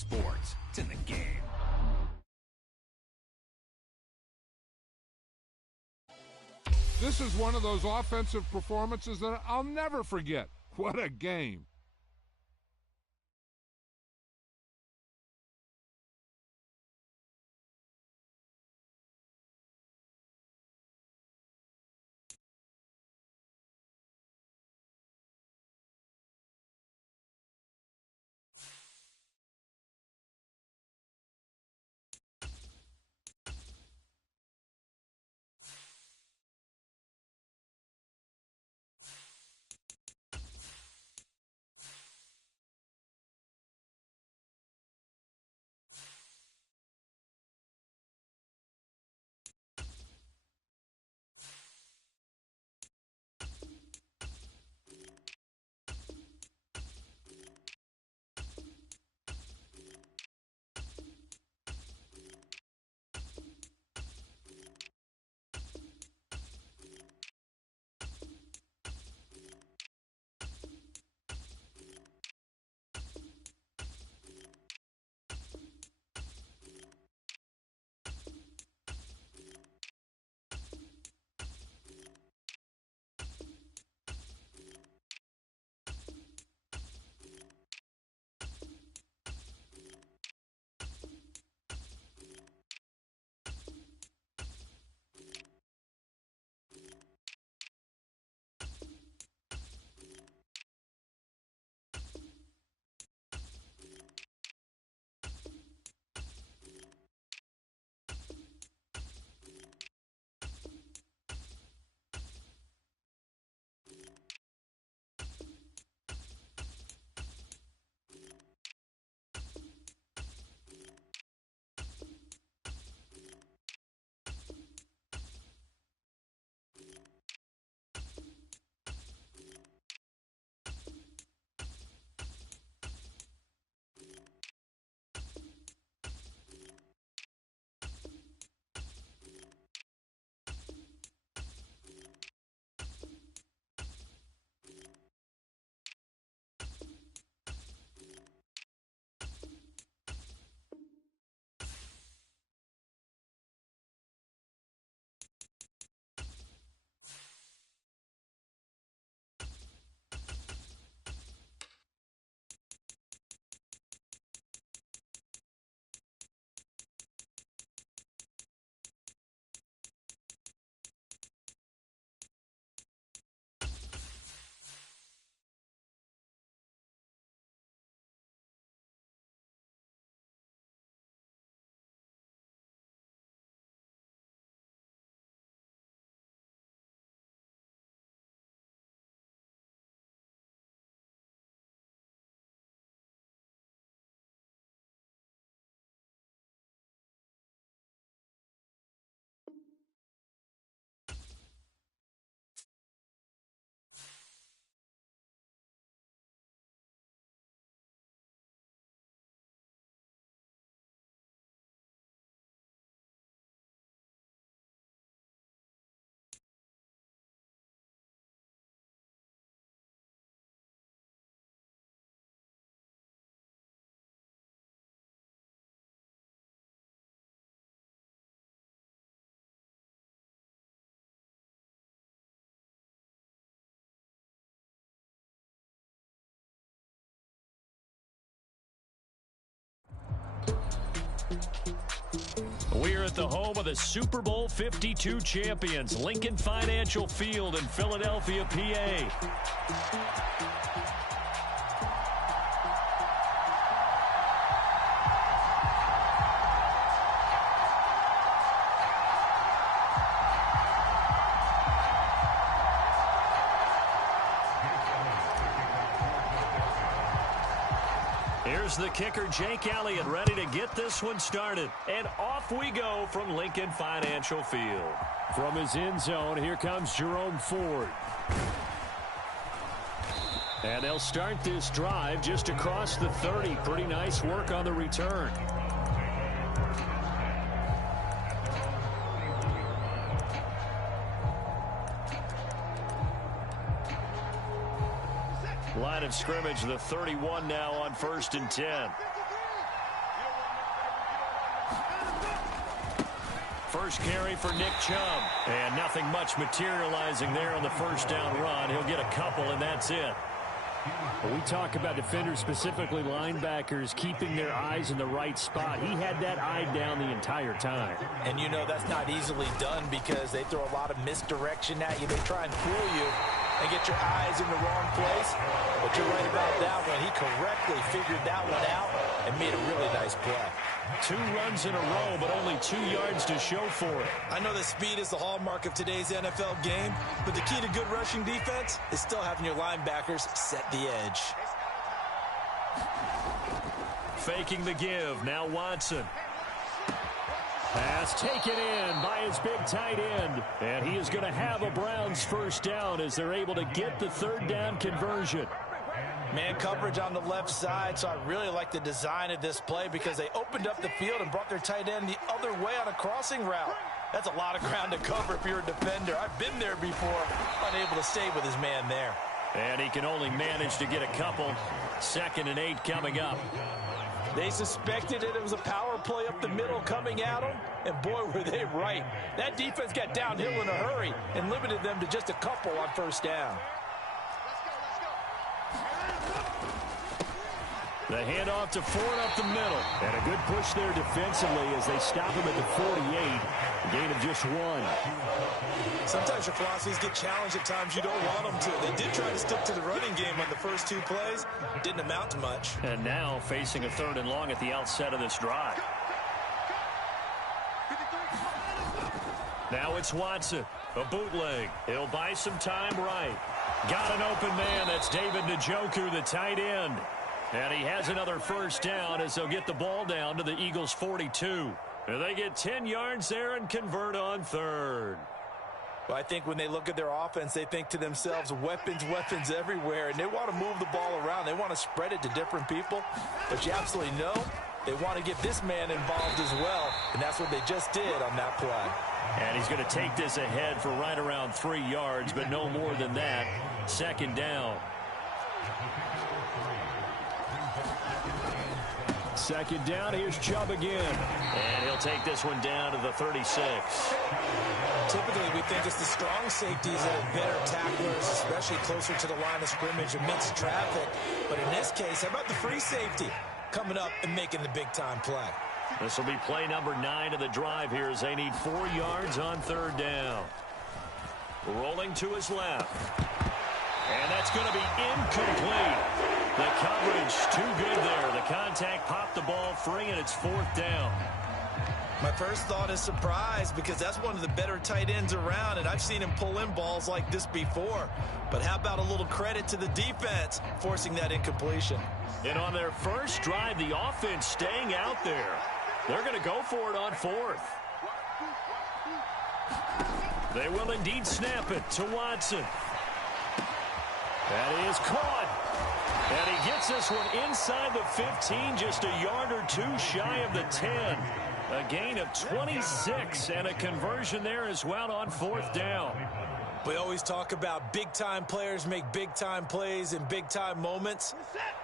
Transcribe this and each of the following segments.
sports. It's in the game. This is one of those offensive performances that I'll never forget. What a game. We're at the home of the Super Bowl 52 champions, Lincoln Financial Field in Philadelphia, PA. Here's the kicker, Jake Elliott, ready to get this one started. And off we go from Lincoln Financial Field. From his end zone, here comes Jerome Ford. And they'll start this drive just across the 30. Pretty nice work on the return. Line of scrimmage, the 31 now on 1st and 10. first carry for Nick Chubb. And nothing much materializing there on the first down run. He'll get a couple, and that's it. When we talk about defenders, specifically linebackers, keeping their eyes in the right spot, he had that eye down the entire time. And you know that's not easily done because they throw a lot of misdirection at you. They try and fool you and get your eyes in the wrong place. But you're right about that one. He correctly figured that one out and made a really nice play. 2 runs in a row, but only 2 yards to show for it. I know that speed is the hallmark of today's NFL game, but the key to good rushing defense is still having your linebackers set the edge. Faking the give. Now Watson. Pass taken in by his big tight end. And he is going to have a Browns first down as they're able to get the 3rd down conversion. Man coverage on the left side, so I really like the design of this play because they opened up the field and brought their tight end the other way on a crossing route. That's a lot of ground to cover if you're a defender. I've been there before, unable to stay with his man there. And he can only manage to get a couple. 2nd and 8 coming up. They suspected it was a power play up the middle coming at them, and boy, were they right. That defense got downhill in a hurry and limited them to just a couple on first down. The handoff to Ford up the middle. And a good push there defensively as they stop him at the 48. A gain of just 1. Sometimes your philosophies get challenged at times you don't want them to. They did try to stick to the running game on the first 2 plays. Didn't amount to much. And now facing a 3rd and long at the outset of this drive. Now it's Watson. A bootleg. He'll buy some time right. Got an open man. That's David Njoku, the tight end. And he has another first down as they'll get the ball down to the Eagles' 42. And they get 10 yards there and convert on 3rd. Well, I think when they look at their offense, they think to themselves, weapons, weapons everywhere. And they want to move the ball around. They want to spread it to different people. But you absolutely know they want to get this man involved as well. And that's what they just did on that play. And he's going to take this ahead for right around 3 yards, but no more than that. 2nd down. 2nd down, here's Chubb again. And he'll take this one down to the 36. Typically, we think it's the strong safeties that are better tacklers, especially closer to the line of scrimmage amidst traffic. But in this case, how about the free safety coming up and making the big-time play? This will be play number 9 of the drive here as they need 4 yards on 3rd down. Rolling to his left. And that's going to be incomplete. The coverage too good there. The contact popped the ball free, and it's 4th down. My first thought is surprise because that's one of the better tight ends around, and I've seen him pull in balls like this before. But how about a little credit to the defense forcing that incompletion? And on their first drive, the offense staying out there. They're going to go for it on 4th. They will indeed snap it to Watson. That is caught. And he gets this one inside the 15, just a yard or 2 shy of the 10. A gain of 26 and a conversion there as well on 4th down. We always talk about big-time players make big-time plays in big-time moments.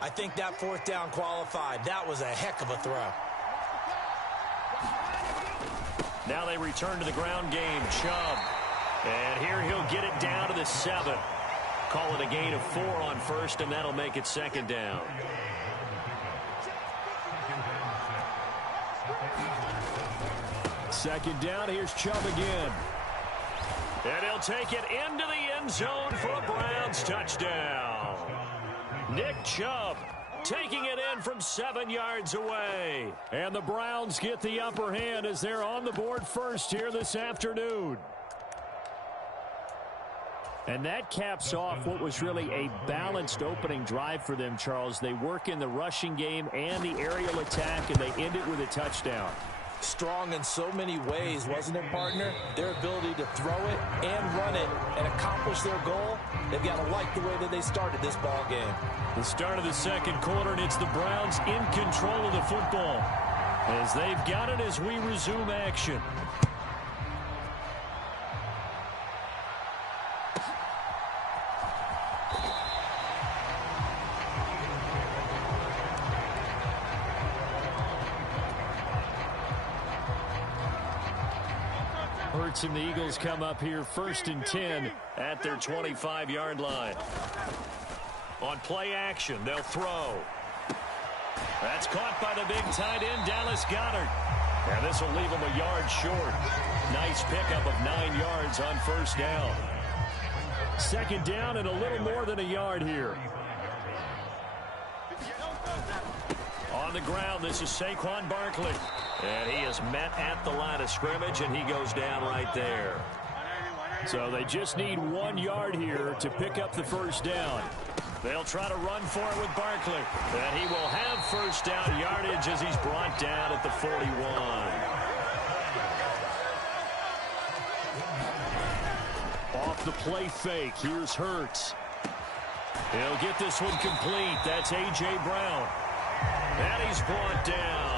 I think that 4th down qualified. That was a heck of a throw. Now they return to the ground game. Chubb. And here he'll get it down to the 7. Call it a gain of 4 on 1st, and that'll make it 2nd down. Second down, here's Chubb again. And he'll take it into the end zone for a Browns touchdown. Nick Chubb taking it in from 7 yards away. And the Browns get the upper hand as they're on the board first here this afternoon. And that caps off what was really a balanced opening drive for them, Charles. They work in the rushing game and the aerial attack, and they end it with a touchdown. Strong in so many ways, wasn't it, partner? Their ability to throw it and run it and accomplish their goal, they've got to like the way that they started this ball game. The start of the 2nd quarter, and it's the Browns in control of the football as they've got it as we resume action. Hurts and the Eagles come up here 1st and 10 at their 25-yard line. On play action, they'll throw. That's caught by the big tight end, Dallas Goedert. And this will leave him a yard short. Nice pickup of 9 yards on 1st down. 2nd down and a little more than a yard here. On the ground, this is Saquon Barkley. And he is met at the line of scrimmage, and he goes down right there. So they just need 1 yard here to pick up the 1st down. They'll try to run for it with Barkley. And he will have 1st down yardage as he's brought down at the 41. Off the play fake, here's Hurts. He'll get this one complete. That's A.J. Brown. And he's brought down.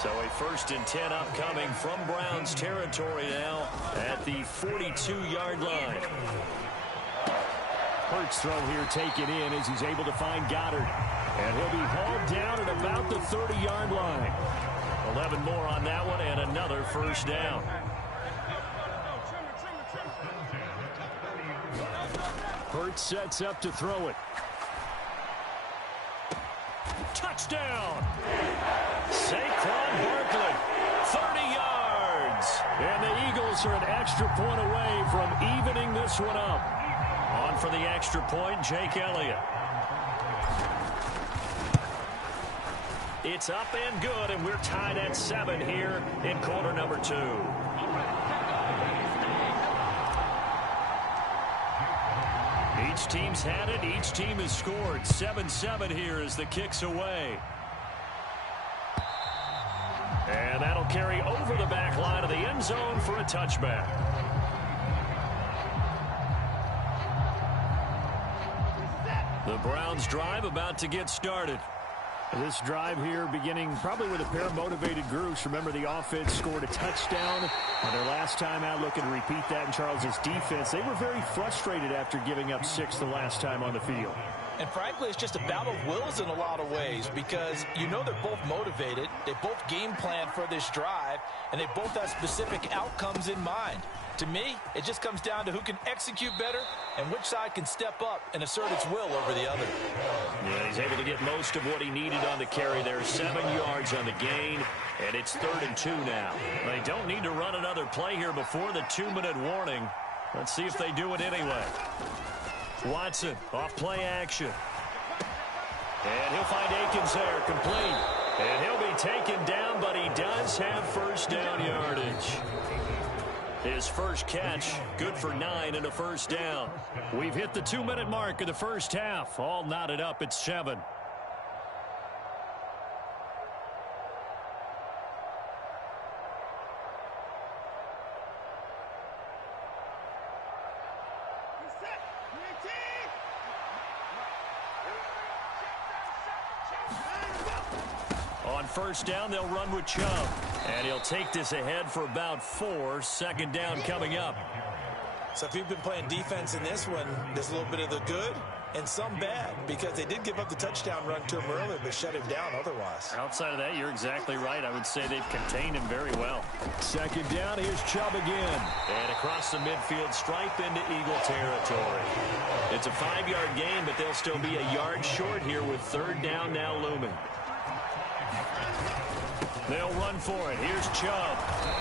So a 1st and 10 upcoming from Browns territory now at the 42-yard line. Hurts throw here taken in as he's able to find Goddard. And he'll be hauled down at about the 30-yard line. 11 more on that one and another 1st down. Hurts sets up to throw it. Touchdown! Saquon Barkley, 30 yards. And the Eagles are an extra point away from evening this one up. On for the extra point, Jake Elliott. It's up and good, and we're tied at 7 here in quarter number 2. Each team's had it. Each team has scored. 7-7 here as the kick's away. And that'll carry over the back line of the end zone for a touchback. The Browns drive about to get started. This drive here beginning probably with a pair of motivated groups. Remember, the offense scored a touchdown on their last time out. Looking to repeat that in Charles' defense. They were very frustrated after giving up 6 the last time on the field. And frankly, it's just a battle of wills in a lot of ways because you know they're both motivated. They both game plan for this drive, and they both have specific outcomes in mind. To me, it just comes down to who can execute better and which side can step up and assert its will over the other. Yeah, he's able to get most of what he needed on the carry there. 7 yards on the gain, and it's 3rd and 2 now. They don't need to run another play here before the 2-minute warning. Let's see if they do it anyway. Watson off play action. And he'll find Akins there, complete. And he'll be taken down, but he does have 1st down yardage. His first catch, good for 9 and a 1st down. We've hit the 2-minute mark of the 1st half. All knotted up at 7. On 1st down, they'll run with Chubb. And he'll take this ahead for about 4. 2nd down coming up. So if you've been playing defense in this one, there's a little bit of the good and some bad because they did give up the touchdown run to him earlier but shut him down otherwise. Outside of that, you're exactly right. I would say they've contained him very well. 2nd down, here's Chubb again. And across the midfield, stripe into Eagle territory. It's a 5-yard gain, but they'll still be a yard short here with 3rd down now looming. They'll run for it. Here's Chubb.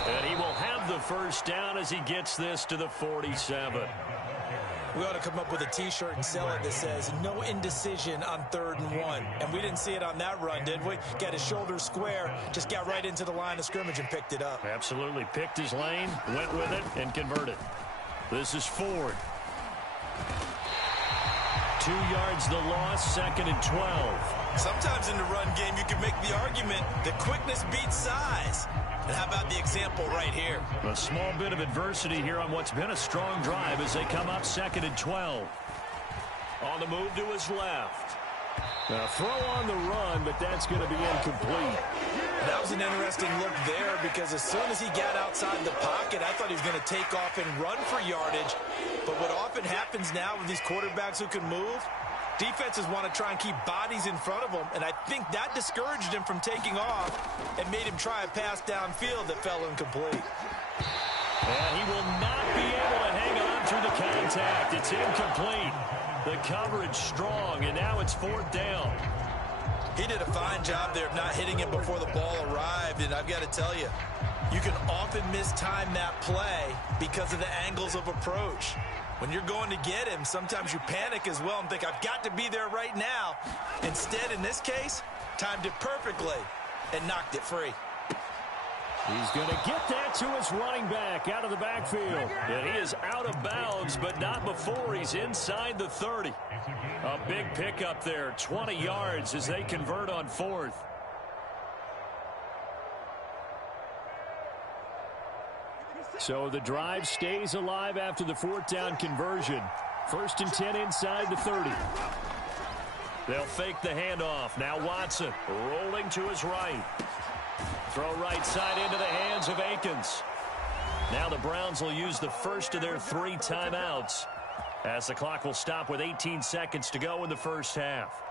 And he will have the 1st down as he gets this to the 47. We ought to come up with a T-shirt and sell it that says, no indecision on 3rd and 1. And we didn't see it on that run, did we? Got his shoulders square, just got right into the line of scrimmage and picked it up. Absolutely. Picked his lane, went with it, and converted. This is Ford. 2 yards the loss, 2nd and 12. Sometimes in the run game, you can make the argument that quickness beats size. And how about the example right here? A small bit of adversity here on what's been a strong drive as they come up 2nd and 12. On the move to his left. Now throw on the run, but that's going to be incomplete. That was an interesting look there because as soon as he got outside the pocket, I thought he was going to take off and run for yardage. But what often happens now with these quarterbacks who can move, defenses want to try and keep bodies in front of them, and I think that discouraged him from taking off and made him try a pass downfield that fell incomplete. And he will not be able to hang on through the contact. It's incomplete. The coverage strong, and now it's 4th down. He did a fine job there of not hitting him before the ball arrived, and I've got to tell you, you can often mistime that play because of the angles of approach. When you're going to get him, sometimes you panic as well and think, I've got to be there right now. Instead, in this case, timed it perfectly and knocked it free. He's going to get that to his running back out of the backfield. And he is out of bounds, but not before he's inside the 30. A big pickup there, 20 yards as they convert on 4th. So the drive stays alive after the 4th down conversion. 1st and 10 inside the 30. They'll fake the handoff. Now Watson rolling to his right. Throw right side into the hands of Akins. Now the Browns will use the first of their 3 timeouts as the clock will stop with 18 seconds to go in the first half.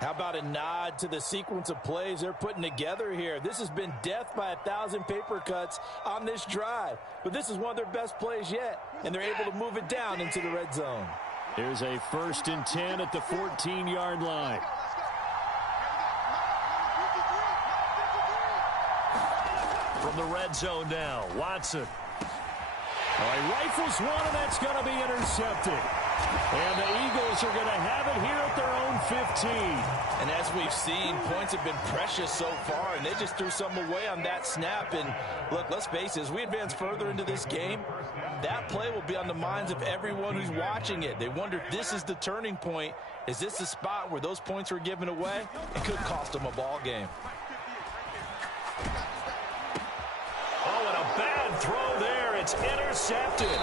How about a nod to the sequence of plays they're putting together here? This has been death by 1,000 paper cuts on this drive. But this is one of their best plays yet, and they're able to move it down into the red zone. Here's a 1st and 10 at the 14-yard line. From the red zone now, Watson. He rifles one, and that's going to be intercepted. And the Eagles are going to have it here at their own 15. And as we've seen, points have been precious so far, and they just threw some away on that snap. And look, let's face it, as we advance further into this game, that play will be on the minds of everyone who's watching it. They wonder if this is the turning point. Is this the spot where those points were given away? It could cost them a ball game. Oh, and a bad throw there. It's intercepted.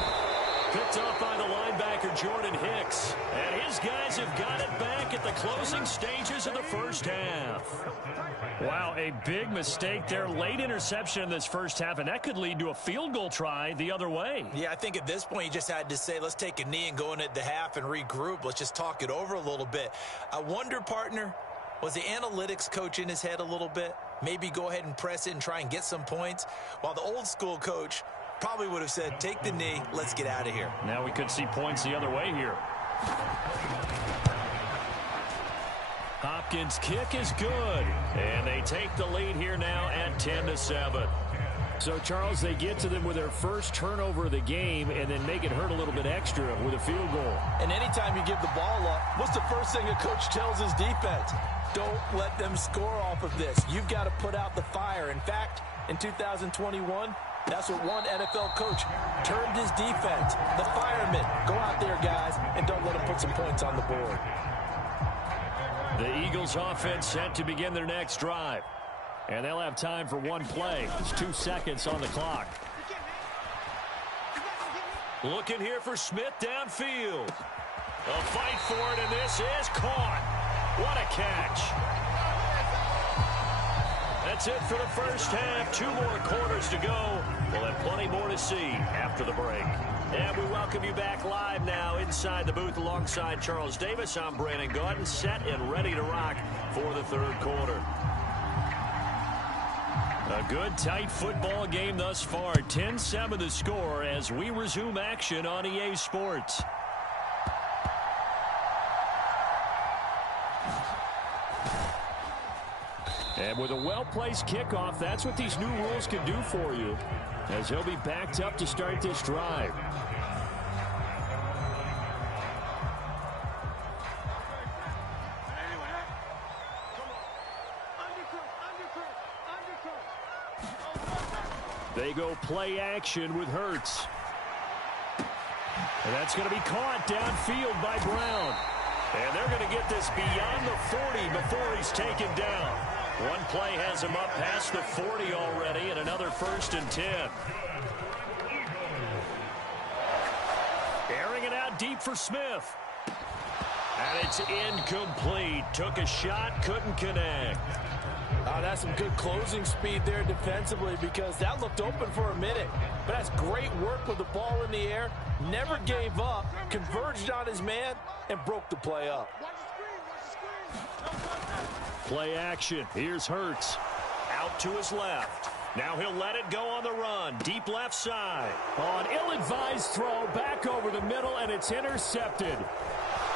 Picked up by the linebacker, Jordan Hicks. And his guys have got it back at the closing stages of the first half. Wow, a big mistake there. Late interception in this first half, and that could lead to a field goal try the other way. Yeah, I think at this point you just had to say, let's take a knee and go into the half and regroup. Let's just talk it over a little bit. I wonder, partner, was the analytics coach in his head a little bit? Maybe go ahead and press it and try and get some points, while the old school coach probably would have said, take the knee, let's get out of here. Now we could see points the other way here. Hopkins' kick is good. And they take the lead here now at 10-7. So, Charles, they get to them with their first turnover of the game and then make it hurt a little bit extra with a field goal. And anytime you give the ball up, what's the first thing a coach tells his defense? Don't let them score off of this. You've got to put out the fire. In fact, in 2021, that's what one NFL coach termed his defense, the firemen. Go out there, guys, and don't let them put some points on the board. The Eagles offense set to begin their next drive. And they'll have time for one play. It's 2 seconds on the clock. Looking here for Smith downfield. A fight for it, and this is caught. What a catch. That's it for the first half. 2 more quarters to go. We'll have plenty more to see after the break. And we welcome you back live now inside the booth alongside Charles Davis. I'm Brandon Gaudin, set and ready to rock for the third quarter. A good, tight football game thus far. 10-7 the score as we resume action on EA Sports. And with a well-placed kickoff, that's what these new rules can do for you, as he'll be backed up to start this drive. They go play action with Hurts. And that's going to be caught downfield by Brown. And they're going to get this beyond the 40 before he's taken down. One play has him up past the 40 already, and another 1st and 10. Airing it out deep for Smith. And it's incomplete. Took a shot, couldn't connect. Oh, that's some good closing speed there defensively, because that looked open for a minute. But that's great work with the ball in the air. Never gave up, converged on his man, and broke the play up. Play action. Here's Hurts. Out to his left. Now he'll let it go on the run. Deep left side. On ill-advised throw, back over the middle, and it's intercepted.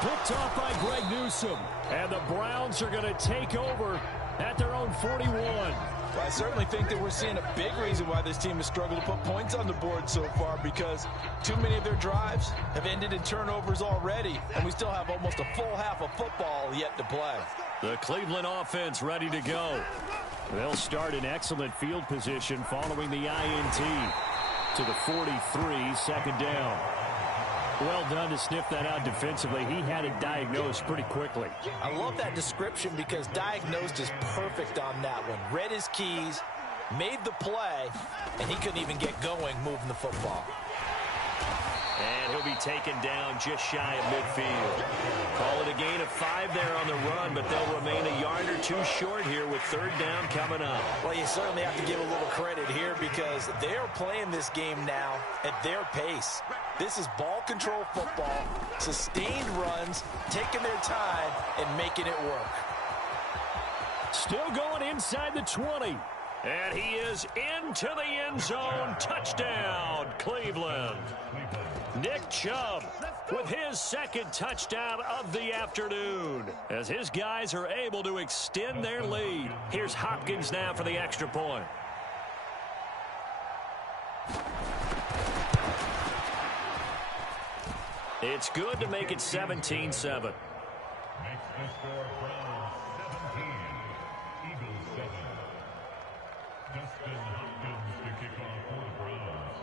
Picked off by Greg Newsome. And the Browns are going to take over at their own 41. Well, I certainly think that we're seeing a big reason why this team has struggled to put points on the board so far, because too many of their drives have ended in turnovers already, and we still have almost a full half of football yet to play. The Cleveland offense ready to go. They'll start in excellent field position following the INT to the 43, second down. Well done to sniff that out defensively. He had it diagnosed pretty quickly. I love that description because diagnosed is perfect on that one. Read his keys, made the play, and he couldn't even get going moving the football. And he'll be taken down just shy of midfield. Call it a gain of 5 there on the run, but they'll remain a yard or two short here with third down coming up. Well, you certainly have to give a little credit here because they're playing this game now at their pace. This is ball control football, sustained runs, taking their time, and making it work. Still going inside the 20. And he is into the end zone. Touchdown, Cleveland. Nick Chubb with his second touchdown of the afternoon as his guys are able to extend their lead. Here's Hopkins now for the extra point. It's good to make it 17-7.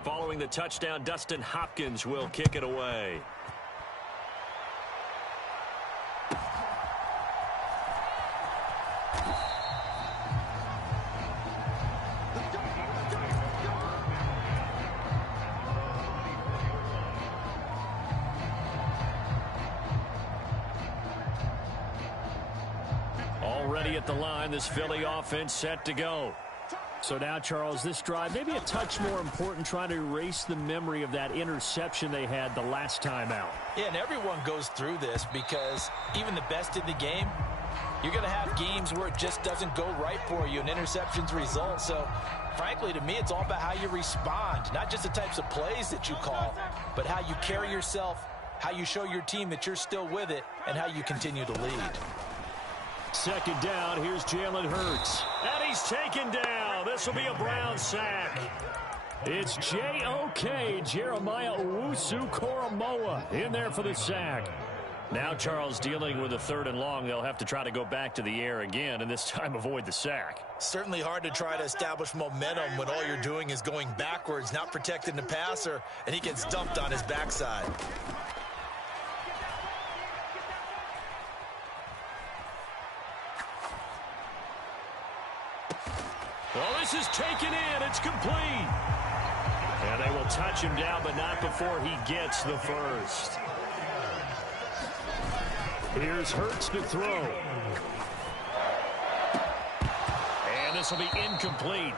Following the touchdown, Dustin Hopkins will kick it away. Already at the line, this Philly offense set to go. So now, Charles, this drive maybe a touch more important, trying to erase the memory of that interception they had the last time out. Yeah, and everyone goes through this because even the best in the game, you're going to have games where it just doesn't go right for you and interceptions result. So, frankly, to me, it's all about how you respond, not just the types of plays that you call, but how you carry yourself, how you show your team that you're still with it, and how you continue to lead. Second down, here's Jalen Hurts. And he's taken down. This will be a Brown sack. It's J.O.K. Jeremiah Owusu-Koramoah in there for the sack. Now Charles dealing with a third and long. They'll have to try to go back to the air again, and this time avoid the sack. Certainly hard to try to establish momentum when all you're doing is going backwards, not protecting the passer, and he gets dumped on his backside. Well, this is taken in. It's complete. And they will touch him down, but not before he gets the first. Here's Hurts to throw. And this will be incomplete.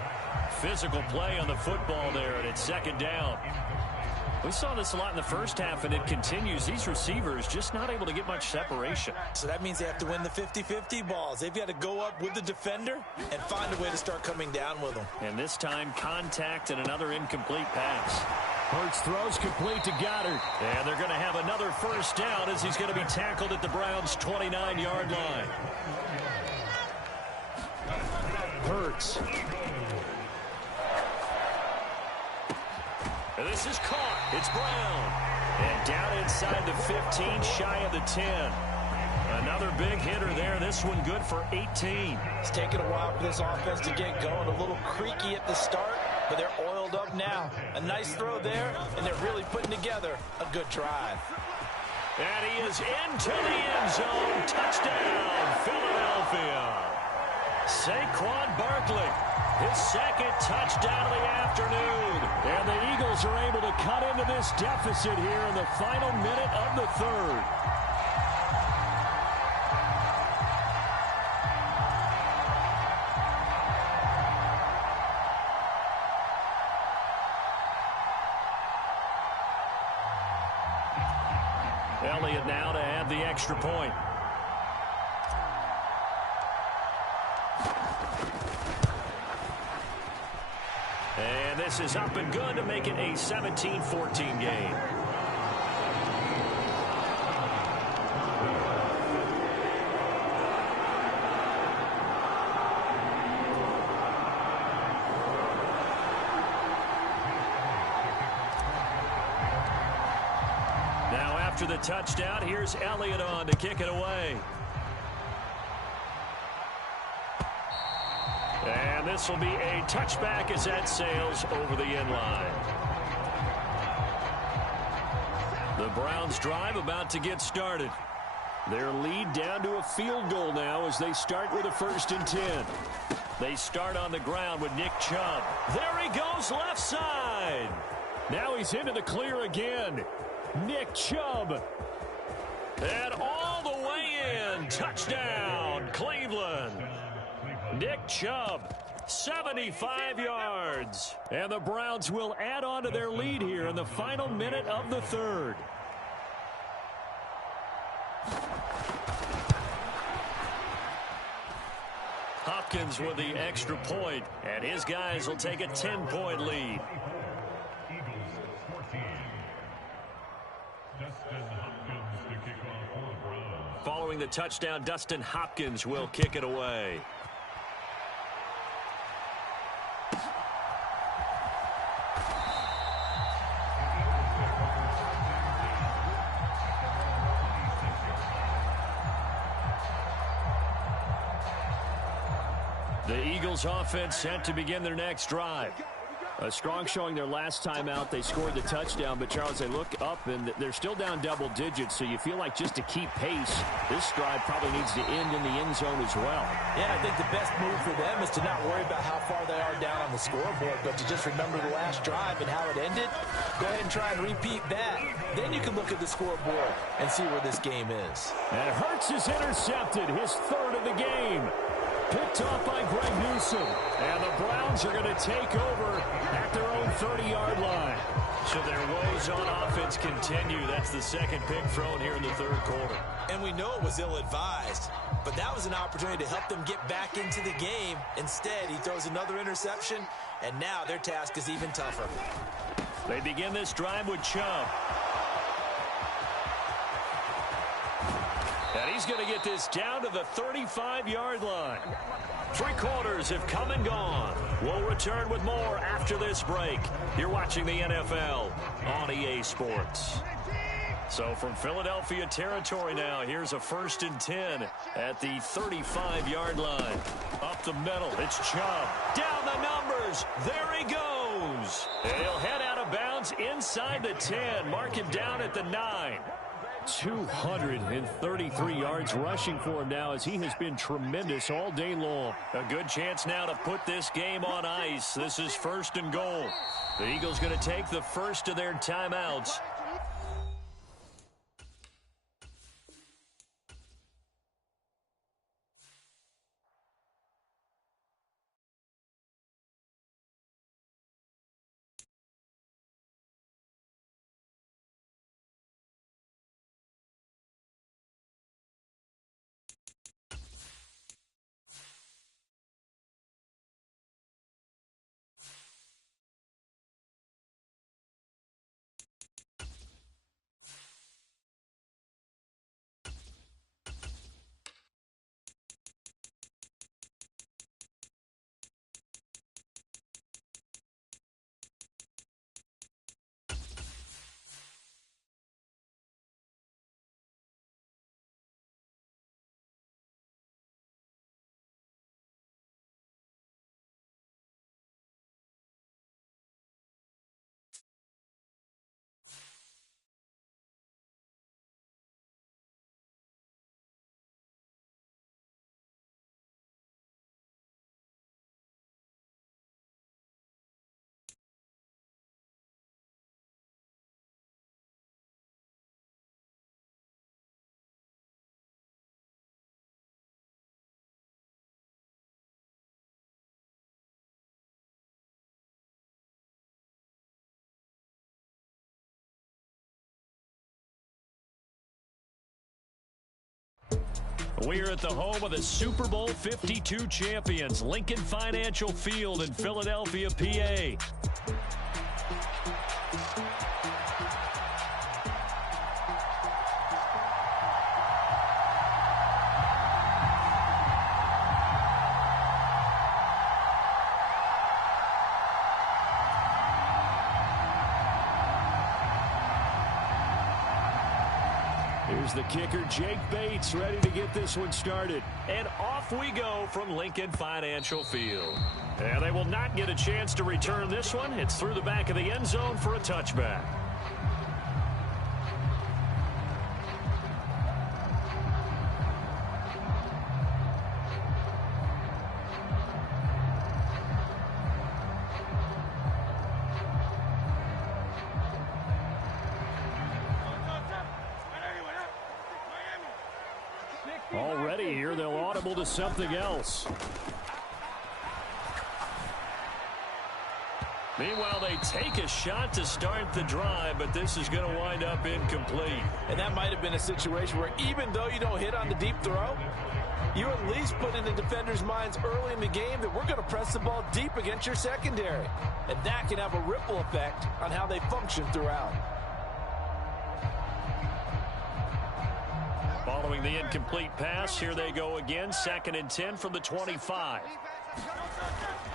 Physical play on the football there, and it's second down. We saw this a lot in the first half, and it continues. These receivers just not able to get much separation. So that means they have to win the 50-50 balls. They've got to go up with the defender and find a way to start coming down with them. And this time, contact and another incomplete pass. Hurts throws complete to Goddard. And they're going to have another first down as he's going to be tackled at the Browns' 29-yard line. Hurts. And this is caught. It's Brown. And down inside the 15, shy of the 10. Another big hitter there. This one good for 18. It's taken a while for this offense to get going. A little creaky at the start, but they're oiled up now. A nice throw there, and they're really putting together a good drive. And he is into the end zone. Touchdown, Philadelphia. Saquon Barkley, his second touchdown of the afternoon. And the Eagles are able to cut into this deficit here in the final minute of the third. Elliott now to add the extra point. And this is up and good to make it a 17-14 game. Now after the touchdown, here's Elliott on to kick it away. And this will be a touchback as that sails over the end line. The Browns drive about to get started. Their lead down to a field goal now as they start with a 1st and 10. They start on the ground with Nick Chubb. There he goes left side. Now he's into the clear again. Nick Chubb. And all the way in. Touchdown, Cleveland. Nick Chubb, 75 yards. And the Browns will add on to their lead here in the final minute of the 3rd. Hopkins with the extra point, and his guys will take a 10-point lead. Following the touchdown, Dustin Hopkins will kick it away. The Eagles offense set to begin their next drive. A strong showing their last time out. They scored the touchdown, but Charles, they look up and they're still down double digits, so you feel like just to keep pace, this drive probably needs to end in the end zone as well. Yeah, I think the best move for them is to not worry about how far they are down on the scoreboard, but to just remember the last drive and how it ended. Go ahead and try and repeat that. Then you can look at the scoreboard and see where this game is. And Hurts is intercepted, his 3rd of the game. Picked off by Greg Newsom. And the Browns are going to take over at their own 30-yard line. So their woes on offense continue. That's the 2nd pick thrown here in the 3rd quarter. And we know it was ill-advised, but that was an opportunity to help them get back into the game. Instead, he throws another interception, and now their task is even tougher. They begin this drive with Chubb. And he's going to get this down to the 35-yard line. 3 quarters have come and gone. We'll return with more after this break. You're watching the NFL on EA Sports. So from Philadelphia territory now, here's a 1st and 10 at the 35-yard line. Up the middle, it's Chubb. Down the numbers, there he goes. And he'll head out of bounds inside the 10. Mark him down at the 9. 233 yards rushing for him now as he has been tremendous all day long. A good chance now to put this game on ice. This is 1st and goal. The Eagles going to take the first of their timeouts. We're at the home of the Super Bowl 52 champions, Lincoln Financial Field in Philadelphia, PA. Here's the kicker, Jake Bates, ready to get this one started. And off we go from Lincoln Financial Field. And they will not get a chance to return this one. It's through the back of the end zone for a touchback. Already here, they'll audible to something else. Meanwhile, they take a shot to start the drive, but this is going to wind up incomplete. And that might have been a situation where even though you don't hit on the deep throw, you at least put in the defenders' minds early in the game that we're going to press the ball deep against your secondary. And that can have a ripple effect on how they function throughout. Following the incomplete pass, here they go again. 2nd and 10 from the 25.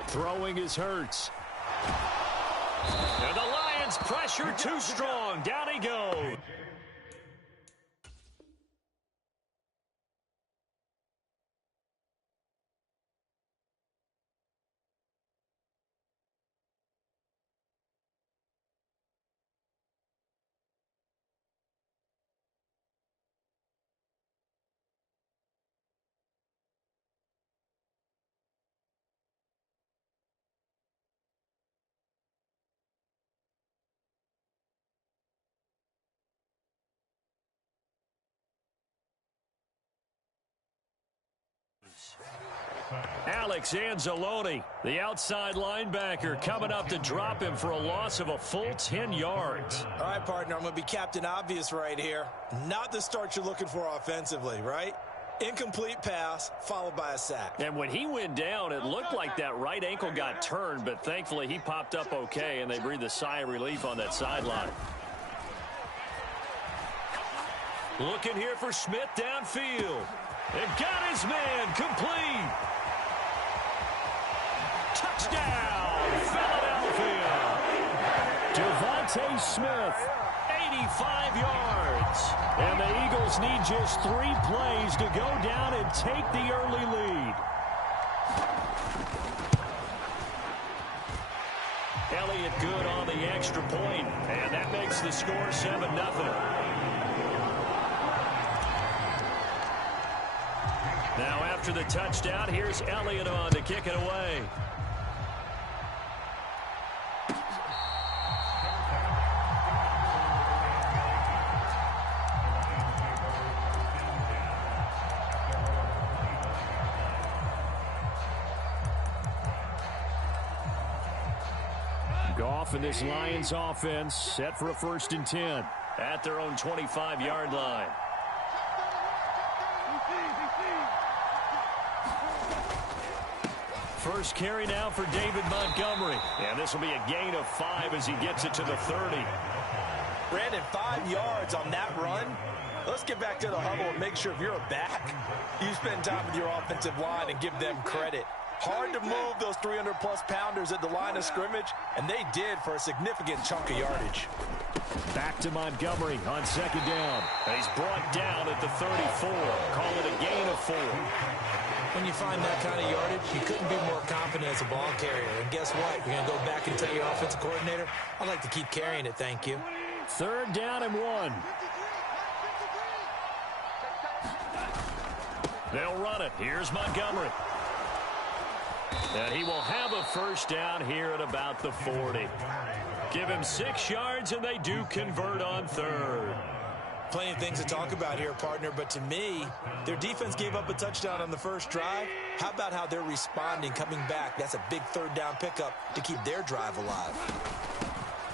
Throwing is Hurts. And the Lions pressure too strong. Down he goes. Alex Anzalone, the outside linebacker, coming up to drop him for a loss of a full 10 yards. All right, partner, I'm going to be Captain Obvious right here. Not the start you're looking for offensively, right? Incomplete pass, followed by a sack. And when he went down, it looked like that right ankle got turned, but thankfully he popped up okay, and they breathed a sigh of relief on that sideline. Looking here for Smith downfield. And got his man complete. Touchdown, Philadelphia. Devontae Smith, 85 yards. And the Eagles need just 3 plays to go down and take the early lead. Elliott good on the extra point, and that makes the score 7-0. Now after the touchdown, here's Elliott on to kick it away. Goff and this Lions offense set for a 1st and 10 at their own 25-yard line. First carry now for David Montgomery. And this will be a gain of 5 as he gets it to the 30. Brandon, 5 yards on that run. Let's get back to the huddle and make sure if you're a back, you spend time with your offensive line and give them credit. Hard to move those 300-plus pounders at the line of scrimmage, and they did for a significant chunk of yardage. Back to Montgomery on 2nd down. And he's brought down at the 34. Call it a gain of 4. When you find that kind of yardage, you couldn't be more confident as a ball carrier. And guess what? You're going to go back and tell your offensive coordinator, I'd like to keep carrying it, thank you. 3rd down and 1. They'll run it. Here's Montgomery. And he will have a 1st down here at about the 40. Give him 6 yards, and they do convert on 3rd. Plenty of things to talk about here, partner, but to me, their defense gave up a touchdown on the first drive. How about how they're responding, coming back? That's a big 3rd down pickup to keep their drive alive.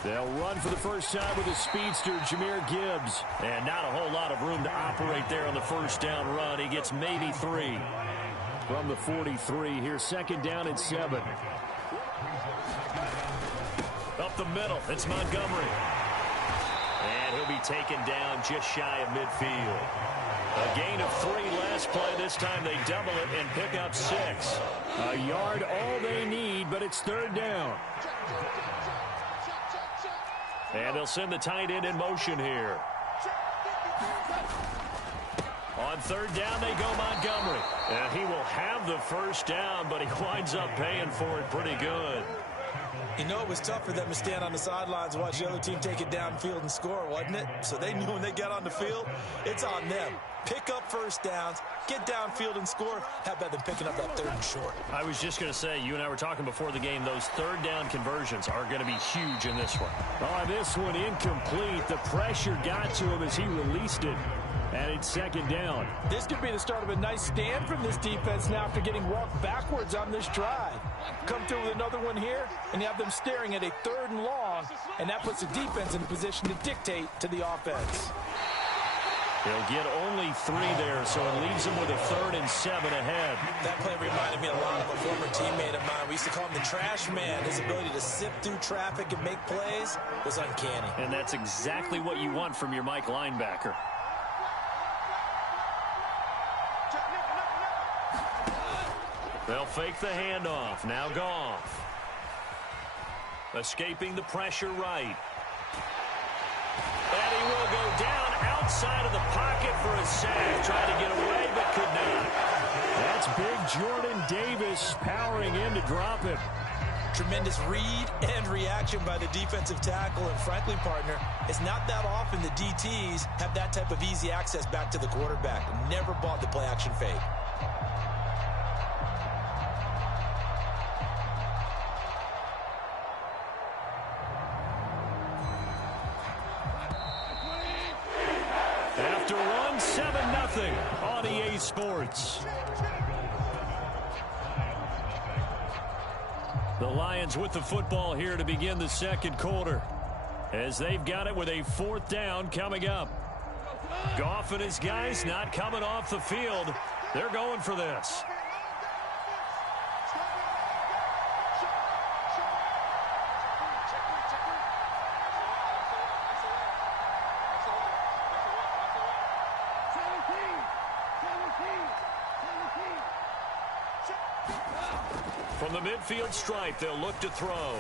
They'll run for the first time with a speedster, Jahmyr Gibbs. And not a whole lot of room to operate there on the first down run. He gets maybe 3. From the 43, here's second down and 7. Up the middle, it's Montgomery. And he'll be taken down just shy of midfield. A gain of 3 last play. This time they double it and pick up 6. A yard all they need, but it's third down. And they'll send the tight end in motion here. On third down, they go Montgomery. And he will have the first down, but he winds up paying for it pretty good. You know, it was tough for them to stand on the sidelines and watch the other team take it downfield and score, wasn't it? So they knew when they got on the field, it's on them. Pick up first downs, get downfield and score. How about them picking up that third and short? I was just going to say, you and I were talking before the game, those third down conversions are going to be huge in this one. Oh, this one incomplete. The pressure got to him as he released it. And it's second down. This could be the start of a nice stand from this defense now after getting walked backwards on this drive. Come through with another one here, and you have them staring at a third and long, and that puts the defense in a position to dictate to the offense. They'll get only 3 there, so it leaves them with a 3rd and 7 ahead. That play reminded me a lot of a former teammate of mine. We used to call him the trash man. His ability to sift through traffic and make plays was uncanny. And that's exactly what you want from your Mike linebacker. They'll fake the handoff. Now Goff. Escaping the pressure right. And he will go down outside of the pocket for a sack. Trying to get away, but could not. That's big Jordan Davis powering in to drop him. Tremendous read and reaction by the defensive tackle. And frankly, partner, it's not that often the DTs have that type of easy access back to the quarterback. Never bought the play-action fake. After one, 7-0 on EA Sports. The Lions with the football here to begin the second quarter, as they've got it with a 4th down coming up. Goff and his guys not coming off the field. They're going for this. From the midfield stripe, they'll look to throw.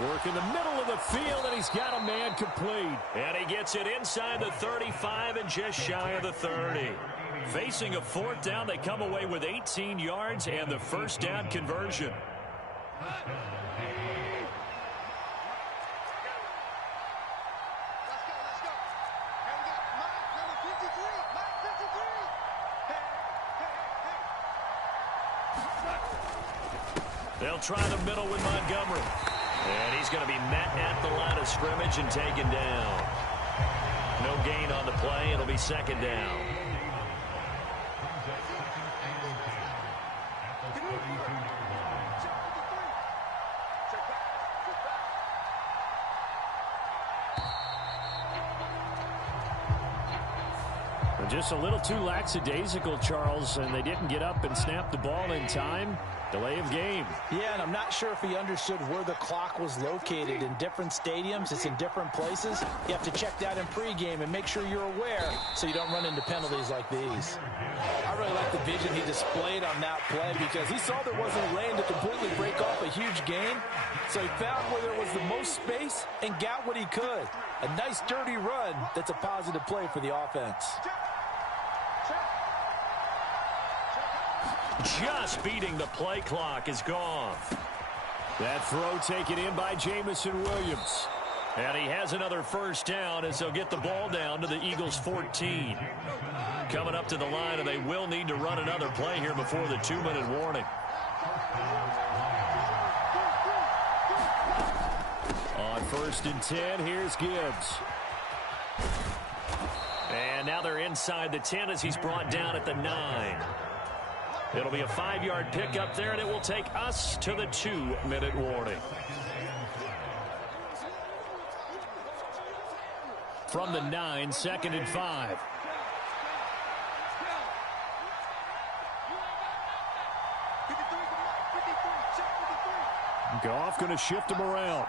Work in the middle of the field, and he's got a man complete. And he gets it inside the 35 and just shy of the 30. Facing a 4th down, they come away with 18 yards and the first down conversion. They'll try the middle with Montgomery. And he's going to be met at the line of scrimmage and taken down. No gain on the play. It'll be second down. Just a little too lackadaisical, Charles, and they didn't get up and snap the ball in time. Delay of game. Yeah, and I'm not sure if he understood where the clock was located. In different stadiums, it's in different places. You have to check that in pregame and make sure you're aware so you don't run into penalties like these. I really like the vision he displayed on that play because he saw there wasn't a lane to completely break off a huge gain. So he found where there was the most space and got what he could. A nice, dirty run that's a positive play for the offense. Just beating the play clock is gone. That throw taken in by Jamison Williams. And he has another first down as they'll get the ball down to the Eagles' 14. Coming up to the line, and they will need to run another play here before the 2-minute warning. On 1st and 10, here's Gibbs. And now they're inside the 10 as he's brought down at the 9. It'll be a 5-yard pickup there, and it will take us to the 2-minute warning. from the 9, 2nd and 5. Goff going to shift him around.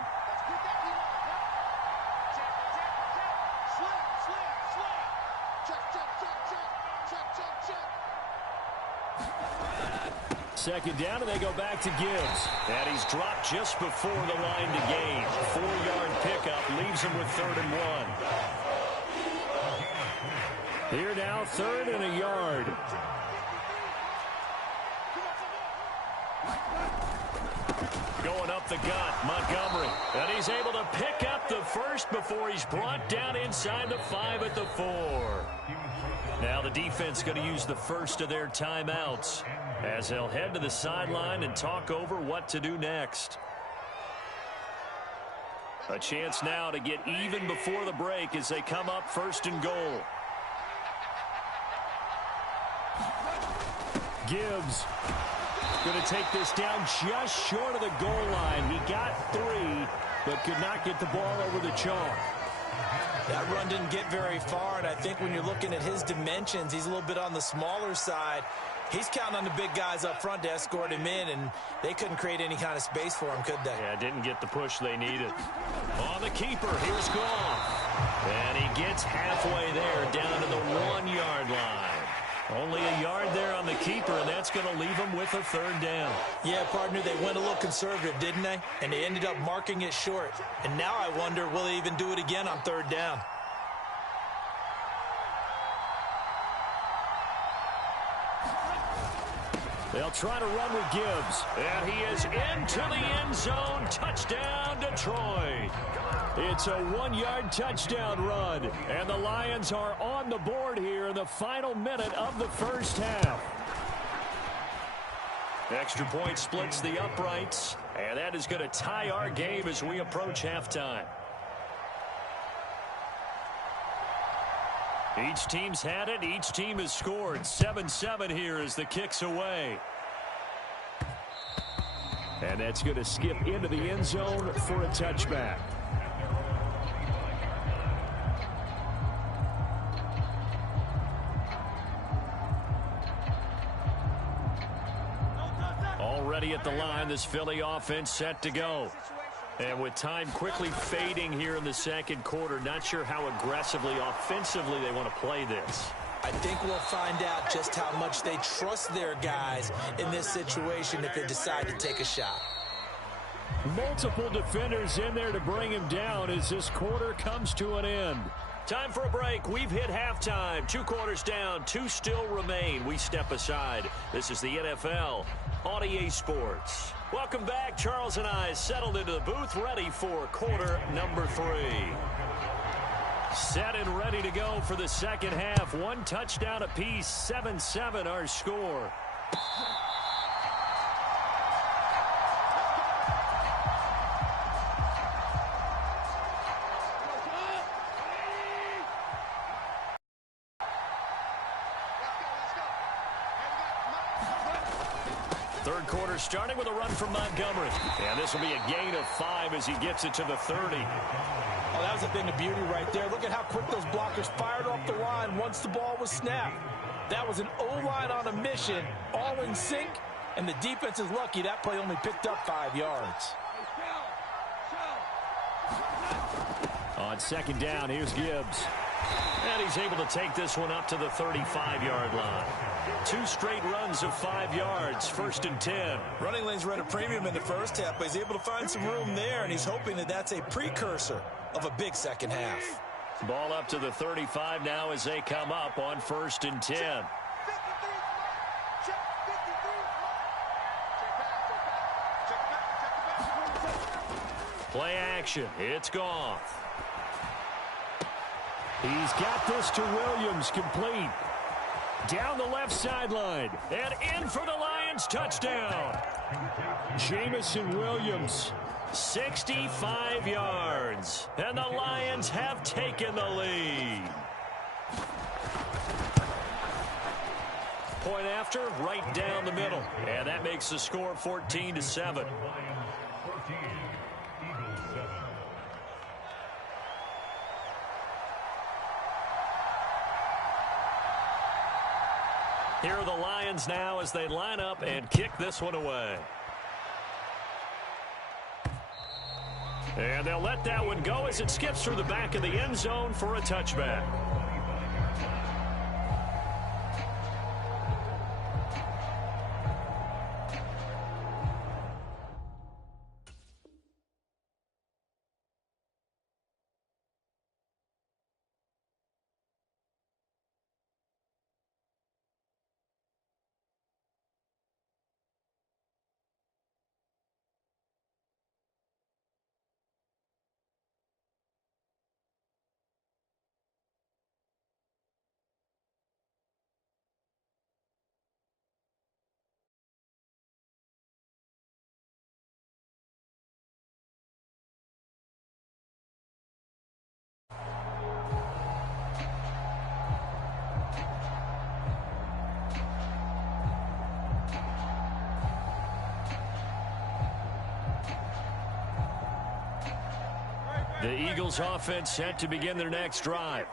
Second down, and they go back to Gibbs. And he's dropped just before the line to gain. 4-yard pickup leaves him with 3rd and 1. Here now, 3rd and a yard. Going up the gut, Montgomery. And he's able to pick up the first before he's brought down inside the 5 at the 4. Now the defense going to use the first of their timeouts as they'll head to the sideline and talk over what to do next. A chance now to get even before the break as they come up 1st and goal. Gibbs going to take this down just short of the goal line. He got 3, but could not get the ball over the chalk. That run didn't get very far, and I think when you're looking at his dimensions, he's a little bit on the smaller side. He's counting on the big guys up front to escort him in, and they couldn't create any kind of space for him, could they? Yeah, didn't get the push they needed. On the keeper, here's Goff. And he gets halfway there down to the 1-yard line. Only a yard there on the keeper, and that's going to leave him with a 3rd down. Yeah, partner, they went a little conservative, didn't they? And they ended up marking it short. And now I wonder, will they even do it again on 3rd down? They'll try to run with Gibbs. And he is into the end zone. Touchdown, Detroit. It's a 1-yard touchdown run. And the Lions are on the board here in the final minute of the first half. Extra point splits the uprights. And that is going to tie our game as we approach halftime. Each team's had it. Each team has scored. 7-7 here as the kick's away. And that's going to skip into the end zone for a touchback. Already at the line, this Philly offense set to go. And with time quickly fading here in the 2nd quarter, not sure how aggressively, offensively they want to play this. I think we'll find out just how much they trust their guys in this situation if they decide to take a shot. Multiple defenders in there to bring him down as this quarter comes to an end. Time for a break. We've hit halftime. 2 quarters down, 2 still remain. We step aside. This is the NFL on EA Sports. Welcome back. Charles and I settled into the booth, ready for quarter number 3. Set and ready to go for the second half. 1 touchdown apiece, 7-7 our score. Third quarter starting with a run from Montgomery. And this will be a gain of 5 as he gets it to the 30. Oh, that was a thing of beauty right there. Look at how quick those blockers fired off the line once the ball was snapped. That was an O-line on a mission, all in sync, and the defense is lucky that play only picked up 5 yards. On second down, here's Gibbs. And he's able to take this one up to the 35-yard line. 2 straight runs of 5 yards, 1st and 10. Running lanes were at a premium in the first half, but he's able to find some room there, and he's hoping that that's a precursor of a big second half. Ball up to the 35 now as they come up on 1st and 10. Play action. It's Goff. He's got this to Williams, complete. Down the left sideline. And in for the Lions, touchdown. Jamison Williams. 65 yards. And the Lions have taken the lead. Point after, right down the middle. And that makes the score 14-7. Here are the Lions now as they line up and kick this one away. And they'll let that one go as it skips through the back of the end zone for a touchback. The Eagles offense set to begin their next drive.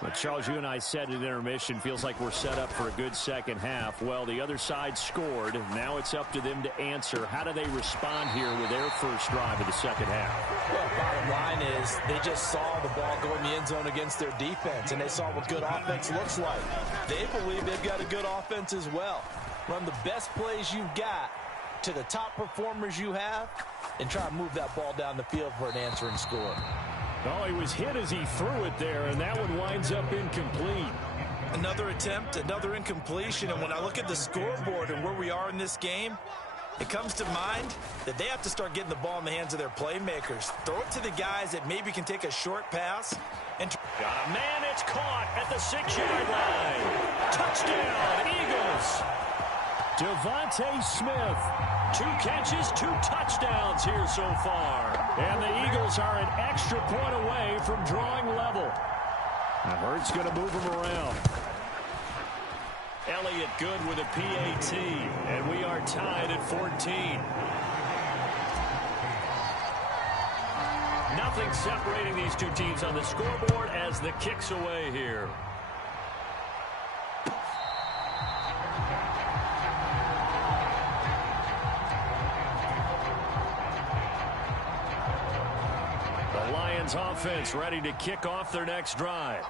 Well, Charles, you and I said at intermission, feels like we're set up for a good second half. Well, the other side scored. Now it's up to them to answer. How do they respond here with their first drive of the second half? Well, bottom line is they just saw the ball go in the end zone against their defense, and they saw what good offense looks like. They believe they've got a good offense as well. Run the best plays you've got to the top performers you have, and try to move that ball down the field for an answering score. Oh, he was hit as he threw it there, and that one winds up incomplete. Another attempt, another incompletion, and when I look at the scoreboard and where we are in this game, it comes to mind that they have to start getting the ball in the hands of their playmakers. Throw it to the guys that maybe can take a short pass. And got a man, it's caught at the 6-yard line. Touchdown, Eagles. Devontae Smith. 2 catches, 2 touchdowns here so far. And the Eagles are an extra point away from drawing level. Now Hurts going to move him around. Elliott good with a PAT, and we are tied at 14. Nothing separating these two teams on the scoreboard as the kick's away here. Offense ready to kick off their next drive.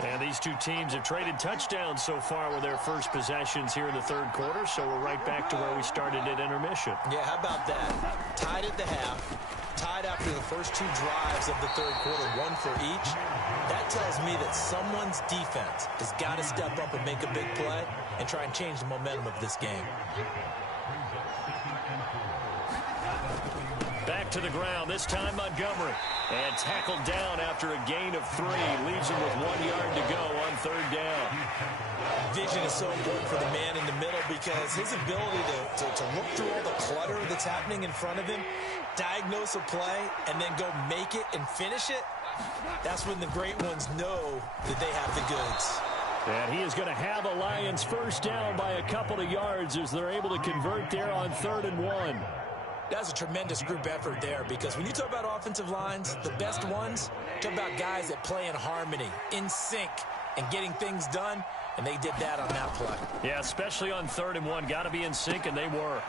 And these two teams have traded touchdowns so far with their first possessions here in the third quarter, so we're right back to where we started at intermission. Yeah, how about that? Tied at the half, tied after the first 2 drives of the third quarter, 1 for each. That tells me that someone's defense has got to step up and make a big play and try and change the momentum of this game. Back to the ground, this time Montgomery. And tackled down after a gain of 3. Leaves him with 1 yard to go on third down. Vision is so important for the man in the middle because his ability to look through all the clutter that's happening in front of him, diagnose a play, and then go make it and finish it, that's when the great ones know that they have the goods. And he is going to have a Lions first down by a couple of yards as they're able to convert there on 3rd and 1. That's a tremendous group effort there because when you talk about offensive lines, the best ones, talk about guys that play in harmony, in sync, and getting things done, and they did that on that play. Yeah, especially on 3rd and 1. Got to be in sync, and they were.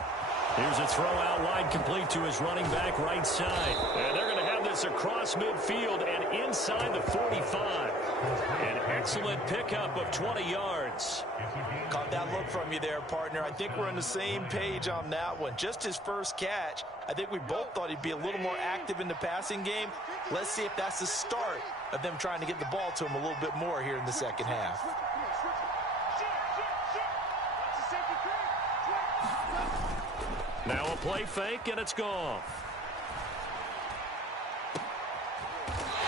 Here's a throw out wide complete to his running back right side. And they're going to have this across midfield and inside the 45. An excellent pickup of 20 yards. Caught that look from you there, partner. I think we're on the same page on that one. Just his first catch. I think we both thought he'd be a little more active in the passing game. Let's see if that's the start of them trying to get the ball to him a little bit more here in the second half. Now a play fake, and it's gone.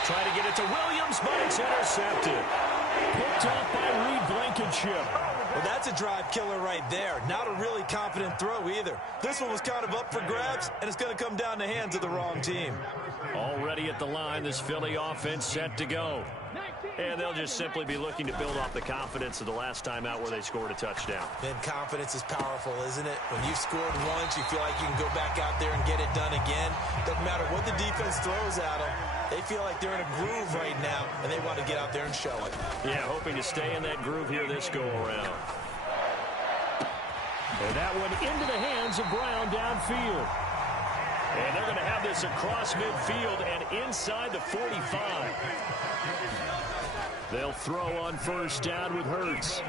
Try to get it to Williams, but it's intercepted. Picked off by Reed Blankenship. Well, that's a drive killer right there. Not a really confident throw either. This one was kind of up for grabs, and it's going to come down the hands of the wrong team. Already at the line, this Philly offense set to go. And they'll just simply be looking to build off the confidence of the last time out where they scored a touchdown. Then confidence is powerful, isn't it? When you've scored once, you feel like you can go back out there and get it done again. Doesn't matter what the defense throws at them. They feel like they're in a groove right now, and they want to get out there and show it. Yeah, hoping to stay in that groove here this go-around. And that one into the hands of Brown downfield. And they're going to have this across midfield and inside the 45. They'll throw on first down with Hurts.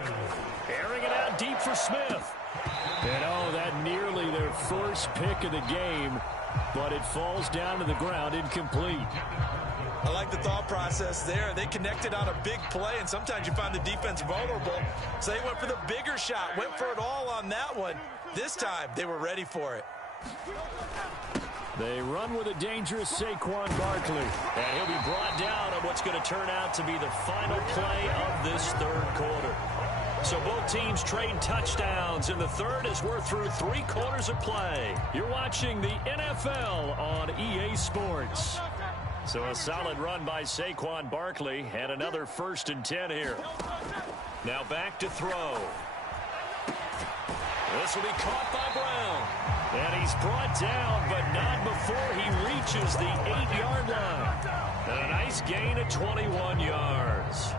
Airing it out deep for Smith. And oh, that nearly their first pick of the game, but it falls down to the ground incomplete. I like the thought process there. They connected on a big play, and sometimes you find the defense vulnerable. So they went for the bigger shot, went for it all on that one. This time, they were ready for it. They run with a dangerous Saquon Barkley. And he'll be brought down on what's going to turn out to be the final play of this third quarter. So both teams trade touchdowns in the third as we're through 3 quarters of play. You're watching the NFL on EA Sports. So a solid run by Saquon Barkley and another 1st and 10 here. Now back to throw. This will be caught by Brown. And he's brought down, but not before he reaches the 8-yard line. And a nice gain of 21 yards.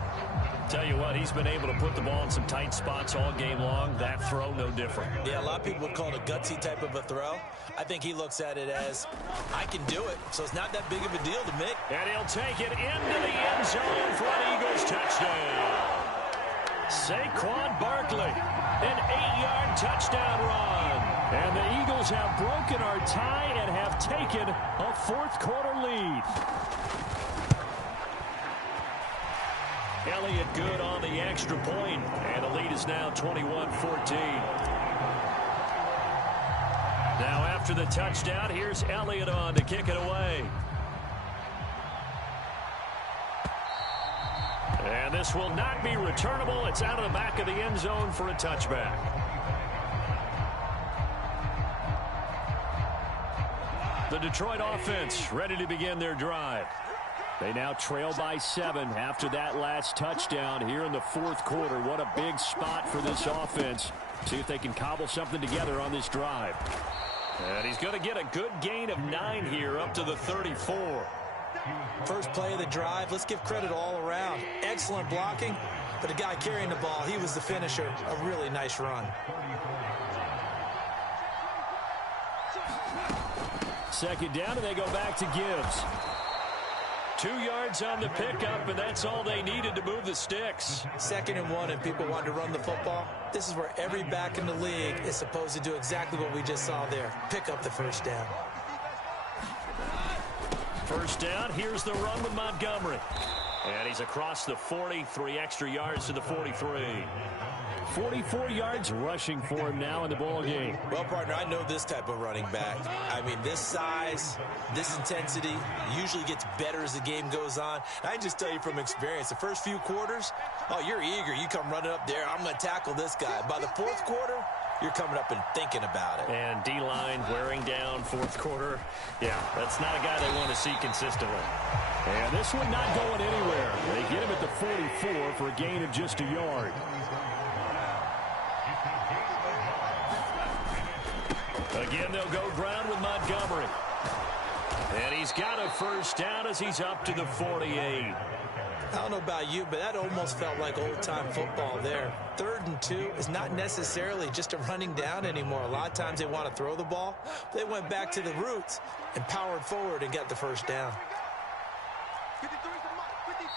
Tell you what, he's been able to put the ball in some tight spots all game long. That throw, no different. Yeah, a lot of people would call it a gutsy type of a throw. I think he looks at it as, I can do it, so it's not that big of a deal to me. And he'll take it into the end zone for an Eagles touchdown. Saquon Barkley, an 8-yard touchdown run. And the Eagles have broken our tie and have taken a 4th quarter lead. Elliott good on the extra point, and the lead is now 21-14. Now after the touchdown, here's Elliott on to kick it away. And this will not be returnable. It's out of the back of the end zone for a touchback. The Detroit offense ready to begin their drive. They now trail by 7 after that last touchdown here in the 4th quarter. What a big spot for this offense. See if they can cobble something together on this drive. And he's going to get a good gain of 9 here up to the 34. First play of the drive, let's give credit all around. Excellent blocking, but the guy carrying the ball, he was the finisher. A really nice run. Second down, and they go back to Gibbs. 2 yards on the pickup, and that's all they needed to move the sticks. 2nd and 1, and people want to run the football. This is where every back in the league is supposed to do exactly what we just saw there. Pick up the first down. First down, here's the run with Montgomery. And he's across the 40, 3 extra yards to the 43. 44 yards rushing for him now in the ball game. Well, partner, I know this type of running back. I mean, this size, this intensity usually gets better as the game goes on. And I just tell you from experience, the first few quarters, oh, you're eager. You come running up there, I'm going to tackle this guy. By the 4th quarter, you're coming up and thinking about it. And D-line wearing down 4th quarter. Yeah, that's not a guy they want to see consistently. And this one not going anywhere. They get him at the 44 for a gain of just a yard. Again, they'll go ground with Montgomery. And he's got a first down as he's up to the 48. I don't know about you, but that almost felt like old-time football there. 3rd and 2 is not necessarily just a running down anymore. A lot of times they want to throw the ball. They went back to the roots and powered forward and got the first down.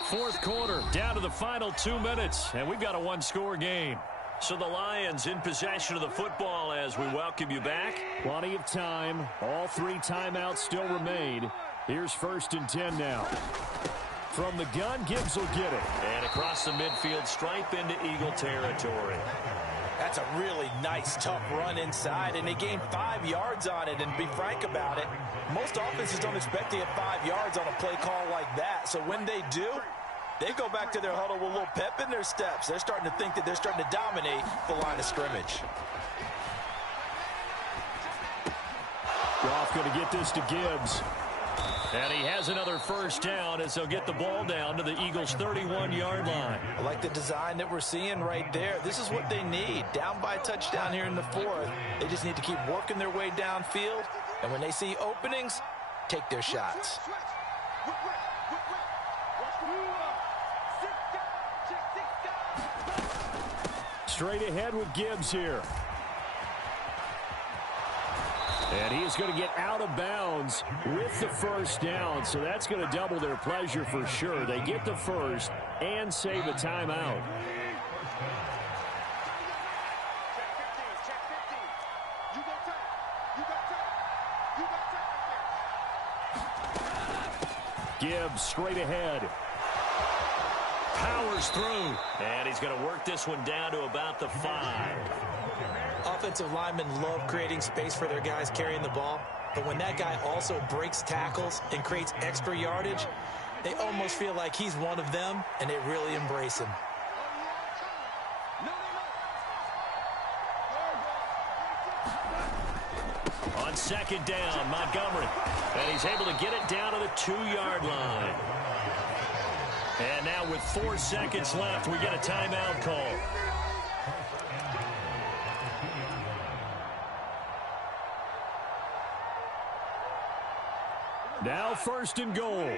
4th quarter, down to the final 2 minutes, and we've got a 1-score game. So the Lions in possession of the football as we welcome you back. Plenty of time. All 3 timeouts still remain. Here's 1st and 10 now. From the gun, Gibbs will get it. And across the midfield stripe into Eagle territory. That's a really nice, tough run inside, and they gained 5 yards on it. And to be frank about it, most offenses don't expect to get 5 yards on a play call like that. So when they do, they go back to their huddle with a little pep in their steps. They're starting to think that they're starting to dominate the line of scrimmage. Goff going to get this to Gibbs. And he has another first down as they'll get the ball down to the Eagles' 31-yard line. I like the design that we're seeing right there. This is what they need. Down by a touchdown here in the 4th. They just need to keep working their way downfield. And when they see openings, take their shots. Straight ahead with Gibbs here. And he is going to get out of bounds with the first down, so that's going to double their pleasure for sure. They get the first and save a timeout. Gibbs straight ahead. Powers through. And he's going to work this one down to about the 5. Offensive linemen love creating space for their guys carrying the ball, but when that guy also breaks tackles and creates extra yardage, they almost feel like he's one of them, and they really embrace him. On second down, Montgomery. And he's able to get it down to the 2-yard line. And now with 4 seconds left, we get a timeout call. Now 1st and goal.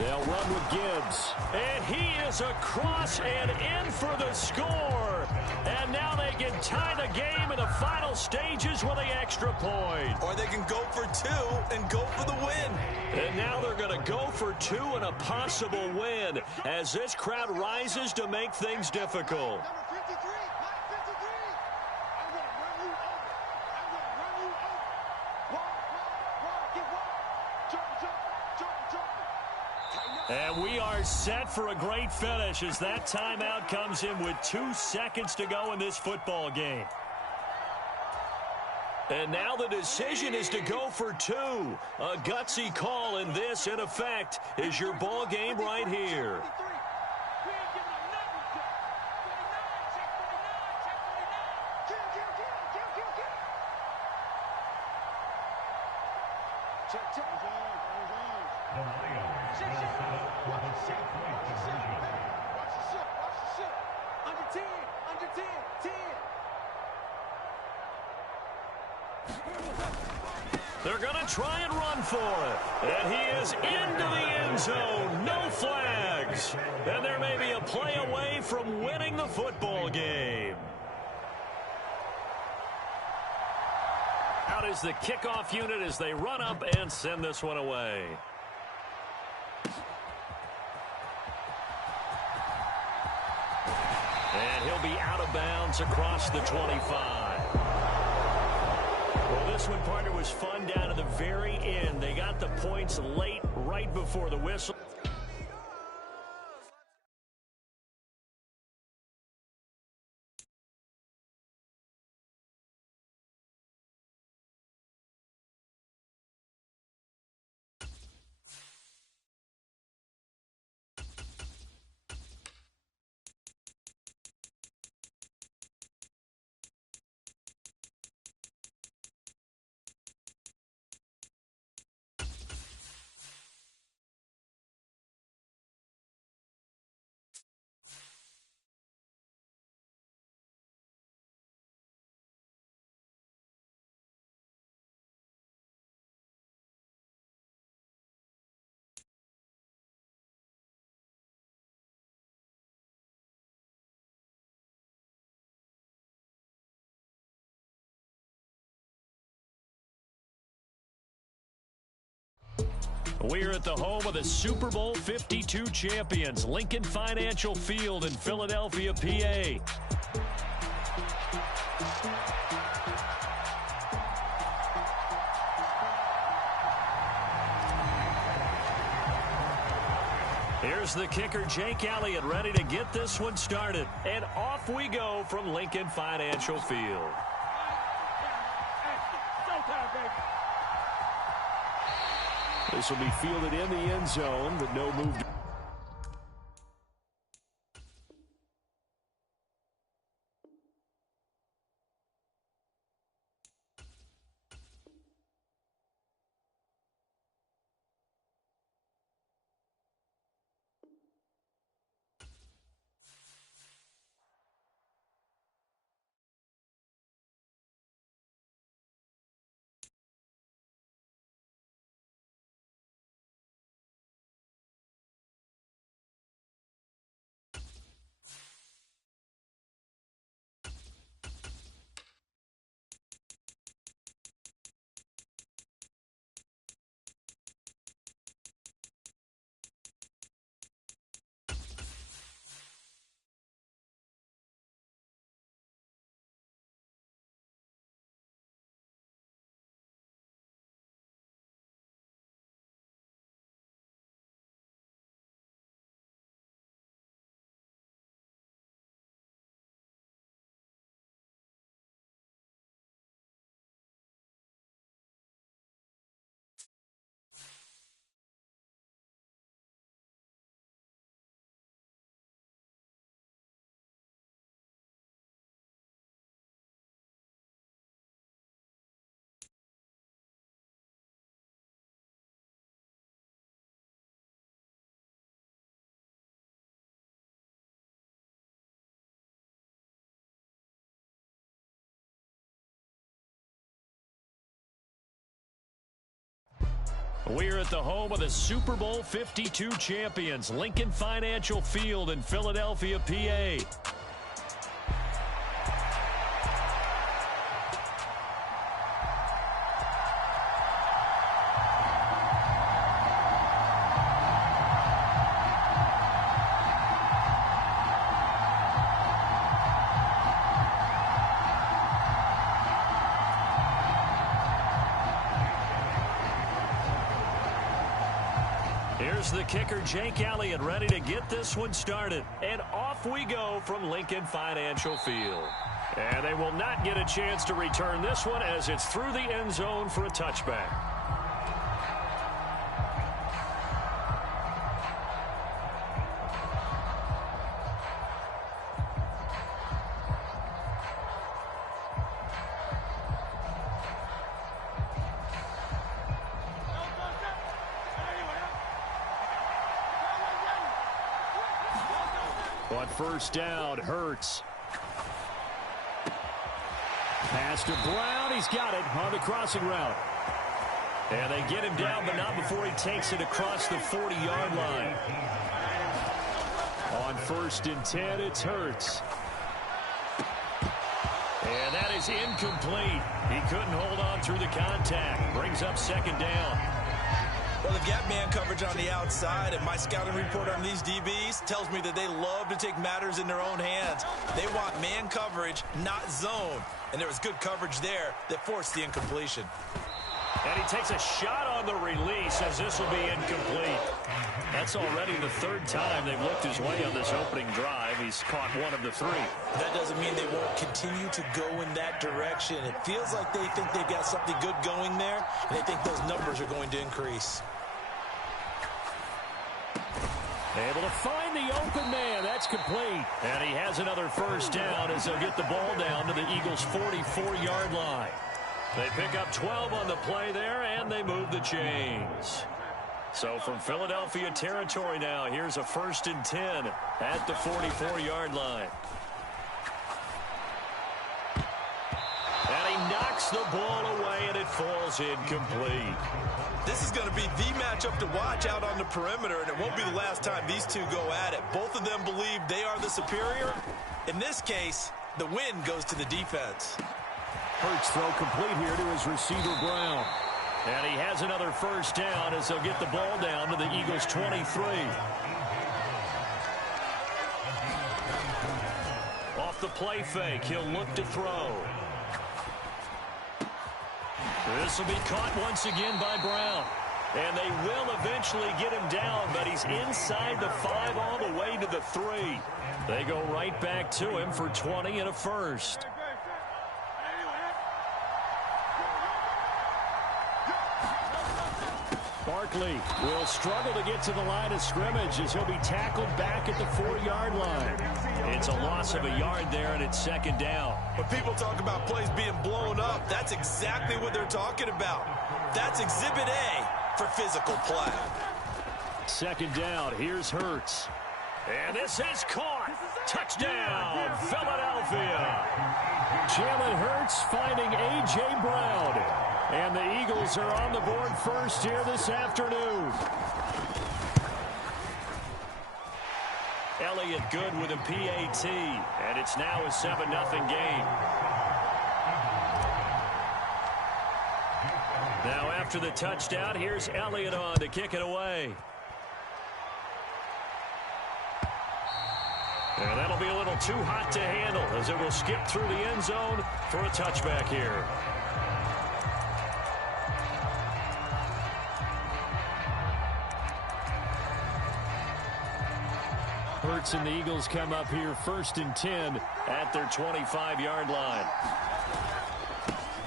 They'll run with Gibbs. And he is across and in for the score. And now they can tie the game in the final stages with the extra point. Or they can go for 2 and go for the win. And now they're going to go for 2 and a possible win as this crowd rises to make things difficult. And we are set for a great finish as that timeout comes in with 2 seconds to go in this football game. And now the decision is to go for 2. A gutsy call, and this, in effect, is your ball game right here. They're going to try and run for it. And he is into the end zone. No flags. And there may be a play away from winning the football game. Out is the kickoff unit as they run up and send this one away. And he'll be out of bounds across the 25. Well, this one, partner, was fun down to the very end. They got the points late, right before the whistle. We're at the home of the Super Bowl 52 champions, Lincoln Financial Field in Philadelphia, PA. Here's the kicker, Jake Elliott, ready to get this one started. And off we go from Lincoln Financial Field. This will be fielded in the end zone, but no move. We're at the home of the Super Bowl 52 champions, Lincoln Financial Field in Philadelphia, PA. Here's the kicker, Jake Elliott, ready to get this one started. And off we go from Lincoln Financial Field. And they will not get a chance to return this one as it's through the end zone for a touchback. On first down, Hurts. Pass to Brown. He's got it on the crossing route. And they get him down, but not before he takes it across the 40-yard line. On first and 10, it's Hurts. And that is incomplete. He couldn't hold on through the contact. Brings up second down. Well, they've got man coverage on the outside, and my scouting report on these DBs tells me that they love to take matters in their own hands. They want man coverage, not zone. And there was good coverage there that forced the incompletion. And he takes a shot on the release as this will be incomplete. That's already the third time they've looked his way on this opening drive. He's caught one of the three. That doesn't mean they won't continue to go in that direction. It feels like they think they've got something good going there, and they think those numbers are going to increase. Able to find the open man. That's complete. And he has another first down as they'll get the ball down to the Eagles' 44-yard line. They pick up 12 on the play there, and they move the chains. So from Philadelphia territory now, here's a first and 10 at the 44-yard line. And he knocks the ball away, and it falls incomplete. This is going to be the matchup to watch out on the perimeter, and it won't be the last time these two go at it. Both of them believe they are the superior. In this case, the win goes to the defense. Hurts throw complete here to his receiver, Brown. And he has another first down as they'll get the ball down to the Eagles' 23. Off the play fake, he'll look to throw. This will be caught once again by Brown. And they will eventually get him down, but he's inside the 5 all the way to the 3. They go right back to him for 20 and a first. Barkley will struggle to get to the line of scrimmage as he'll be tackled back at the 4-yard line. It's a loss of a yard there, and it's second down. When people talk about plays being blown up, that's exactly what they're talking about. That's Exhibit A for physical play. Second down, here's Hurts. And this is caught. Touchdown, Philadelphia. Jalen Hurts finding A.J. Brown. And the Eagles are on the board first here this afternoon. Elliott good with a PAT, and it's now a 7-0 game. Now after the touchdown, here's Elliott on to kick it away. And that'll be a little too hot to handle as it will skip through the end zone for a touchback here. Hurts and the Eagles come up here first and 10 at their 25-yard line.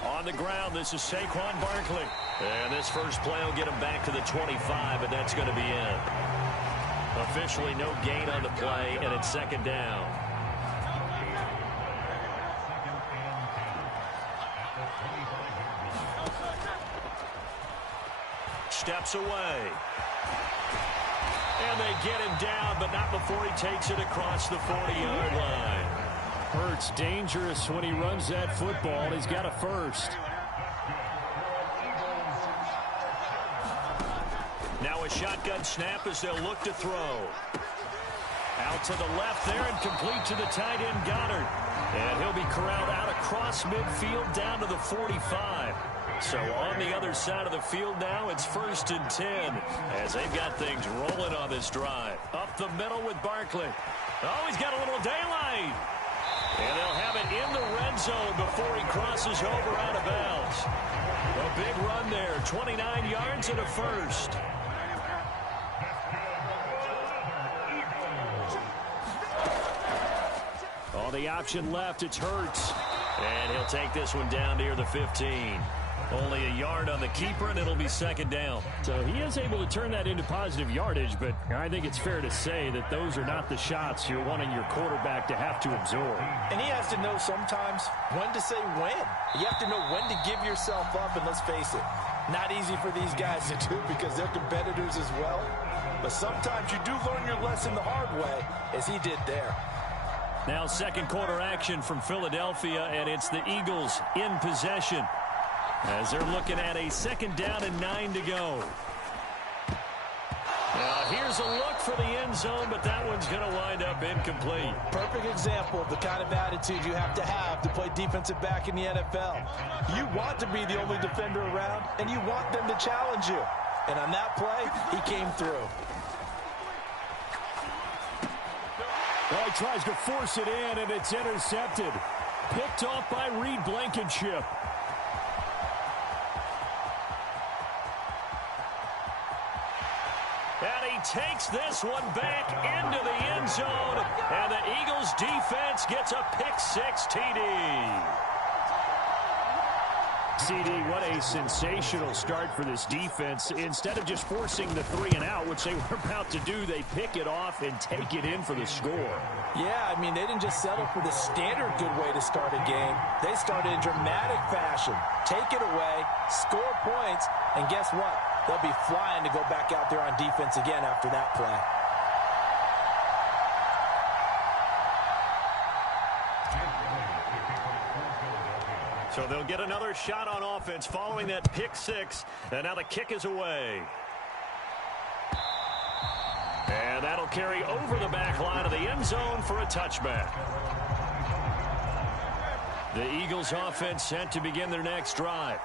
On the ground, this is Saquon Barkley. And this first play will get him back to the 25, and that's going to be it. Officially no gain on the play, and it's second down. Steps away. And they get him down, but not before he takes it across the 40-yard line. Hurts dangerous when he runs that football. He's got a first. shotgun snap as they'll look to throw. Out to the left there and complete to the tight end, Goddard. And he'll be corralled out across midfield down to the 45. So on the other side of the field now, it's 1st and 10 as they've got things rolling on this drive. Up the middle with Barkley. Oh, he's got a little daylight. And they'll have it in the red zone before he crosses over out of bounds. A big run there, 29 yards and a first. All the option left, it's Hurts. And he'll take this one down near the 15. Only a yard on the keeper, and it'll be 2nd down. So he is able to turn that into positive yardage, but I think it's fair to say that those are not the shots you're wanting your quarterback to have to absorb. And he has to know sometimes when to say when. You have to know when to give yourself up, and let's face it, not easy for these guys to do because they're competitors as well. But sometimes you do learn your lesson the hard way, as he did there. Now 2nd quarter action from Philadelphia, and it's the Eagles in possession as they're looking at a 2nd down and 9 to go. Now here's a look for the end zone, but that one's going to wind up incomplete. Perfect example of the kind of attitude you have to play defensive back in the NFL. You want to be the only defender around, and you want them to challenge you. And on that play, he came through. Well, he tries to force it in, and it's intercepted. Picked off by Reed Blankenship. And he takes this one back into the end zone. And the Eagles defense gets a pick-6 TD. CD, what a sensational start for this defense. Instead of just forcing the 3 and out, which they were about to do, they pick it off and take it in for the score. Yeah, I mean, they didn't just settle for the standard good way to start a game. They started in dramatic fashion. Take it away, score points, and guess what? They'll be flying to go back out there on defense again after that play. So they'll get another shot on offense following that pick-6, and now the kick is away. And that'll carry over the back line of the end zone for a touchback. The Eagles offense set to begin their next drive.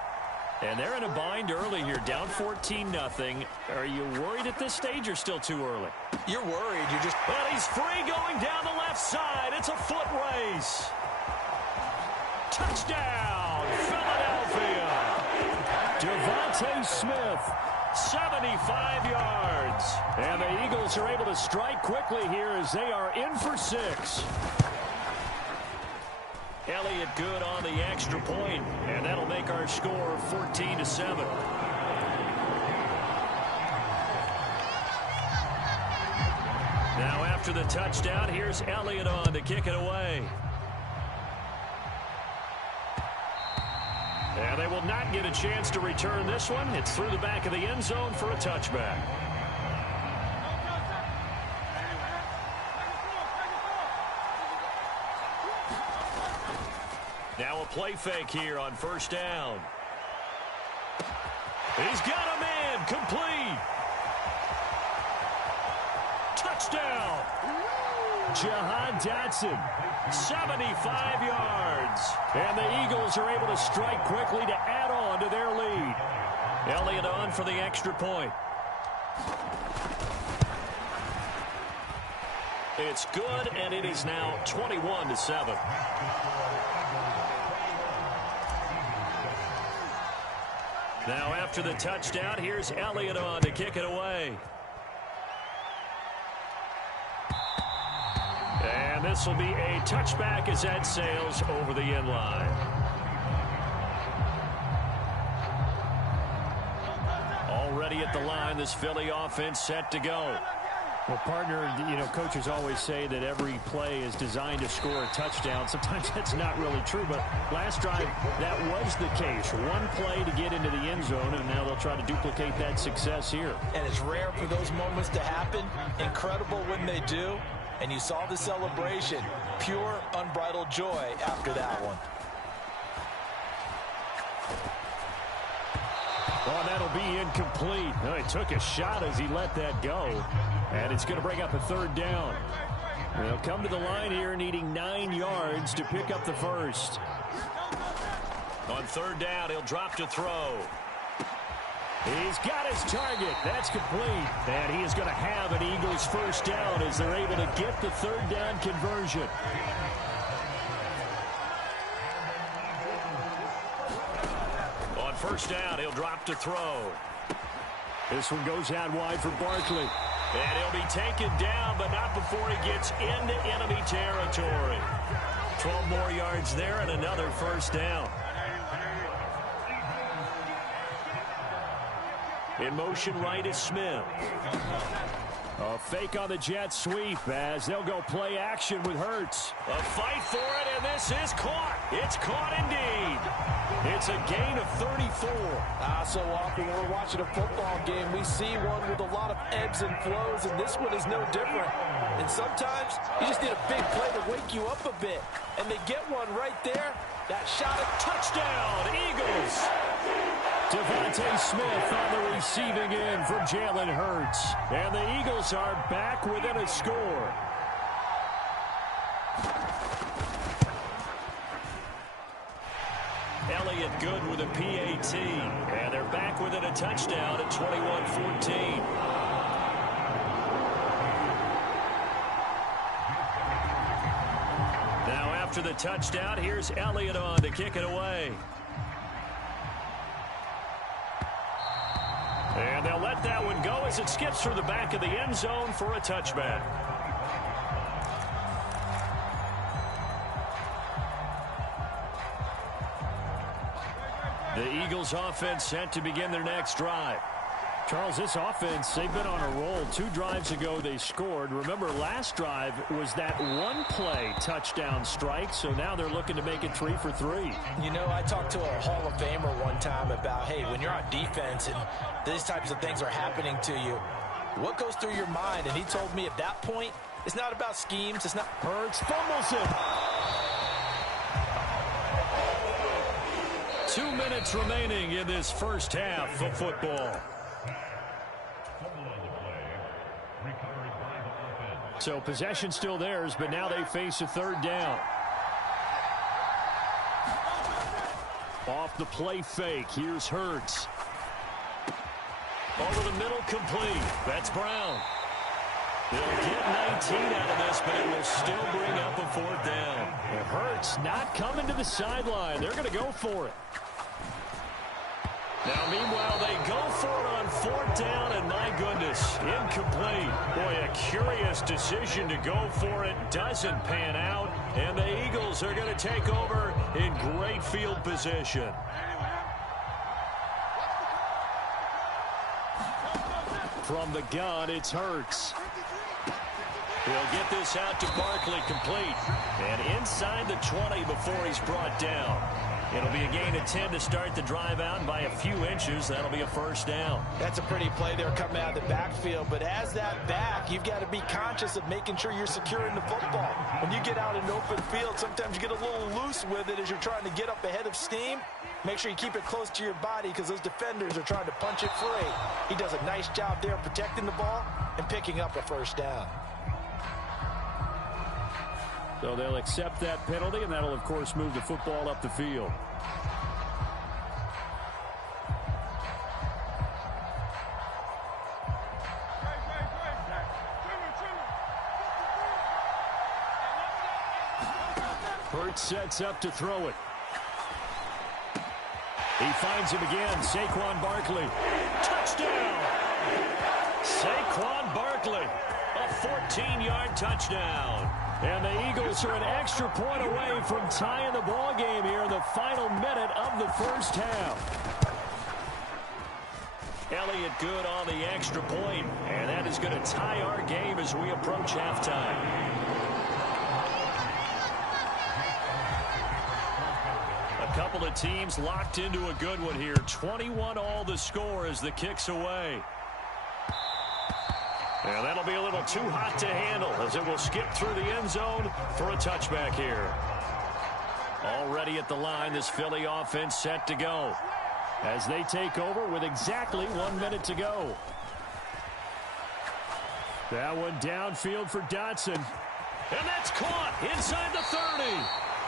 And they're in a bind early here, down 14-0. Are you worried at this stage or still too early? You're worried. You're just... Well, he's free going down the left side. It's a foot race. Touchdown, Philadelphia. Devontae Smith, 75 yards. And the Eagles are able to strike quickly here as they are in for 6. Elliott good on the extra point, and that'll make our score 14-7. Now after the touchdown, here's Elliott on to kick it away. And they will not get a chance to return this one. It's through the back of the end zone for a touchback. Now a play fake here on 1st down. He's got a man complete. Touchdown. Jahan Dotson, 75 yards. And the Eagles are able to strike quickly to add on to their lead. Elliott on for the extra point. It's good, and it is now 21-7. Now after the touchdown, here's Elliott on to kick it away. And this will be a touchback as that sails over the end line. Already at the line, this Philly offense set to go. Well, partner, coaches always say that every play is designed to score a touchdown. Sometimes that's not really true, but last drive, that was the case. One play to get into the end zone, and now they'll try to duplicate that success here. And it's rare for those moments to happen. Incredible when they do. And you saw the celebration. Pure, unbridled joy after that one. Oh, that'll be incomplete. Oh, he took a shot as he let that go. And it's going to bring up a third down. They'll come to the line here needing 9 yards to pick up the first. On third down, he'll drop to throw. He's got his target. That's complete. And he is going to have an Eagles first down as they're able to get the third down conversion. On first down, he'll drop to throw. This one goes out wide for Barkley. And he'll be taken down, but not before he gets into enemy territory. 12 more yards there and another first down. In motion right is Smith. A fake on the jet sweep as they'll go play action with Hurts. A fight for it, and this is caught. It's caught indeed. It's a gain of 34. So often when we're watching a football game, we see one with a lot of ebbs and flows, and this one is no different. And sometimes you just need a big play to wake you up a bit. And they get one right there. That shot at Touchdown, Eagles. Devontae Smith on the receiving end from Jalen Hurts. And the Eagles are back within a score. Elliott good with a PAT. And they're back within a touchdown at 21-14. Now after the touchdown, here's Elliott on to kick it away. And they'll let that one go as it skips through the back of the end zone for a touchback. The Eagles offense set to begin their next drive. Charles, this offense, they've been on a roll. 2 drives ago, they scored. Remember, last drive was that one-play touchdown strike, so now they're looking to make it 3 for 3. You know, I talked to a Hall of Famer one time about, hey, when you're on defense and these types of things are happening to you, what goes through your mind? And he told me at that point, it's not about schemes. It's not. Hurts fumbles it. 2 minutes remaining in this first half of football. So possession still theirs, but now they face a third down. Off the play fake, here's Hurts. Over the middle, complete. That's Brown. They'll get 19 out of this, but it will still bring up a fourth down. And Hurts not coming to the sideline. They're going to go for it. Now, meanwhile, they go for it on fourth down, and my goodness, incomplete. Boy, a curious decision to go for it. Doesn't pan out, and the Eagles are going to take over in great field position. From the gun, it's Hurts. He'll get this out to Barkley, complete. And inside the 20 before he's brought down. It'll be a gain of 10 to start the drive out by a few inches. That'll be a first down. That's a pretty play there coming out of the backfield. But as that back, you've got to be conscious of making sure you're securing the football. When you get out in open field, sometimes you get a little loose with it as you're trying to get up ahead of steam. Make sure you keep it close to your body because those defenders are trying to punch it free. He does a nice job there protecting the ball and picking up a first down. So they'll accept that penalty, and that'll, of course, move the football up the field. Hurts sets up to throw it. He finds him again, Saquon Barkley. Touchdown! Saquon Barkley, a 14-yard touchdown. And the Eagles are an extra point away from tying the ball game here in the final minute of the first half. Elliott good on the extra point, and that is going to tie our game as we approach halftime. A couple of teams locked into a good one here. 21-all the score as the kick's away. And that'll be a little too hot to handle as it will skip through the end zone for a touchback here. Already at the line, this Philly offense set to go. as they take over with exactly 1 minute to go. That one downfield for Dotson. And that's caught inside the 30.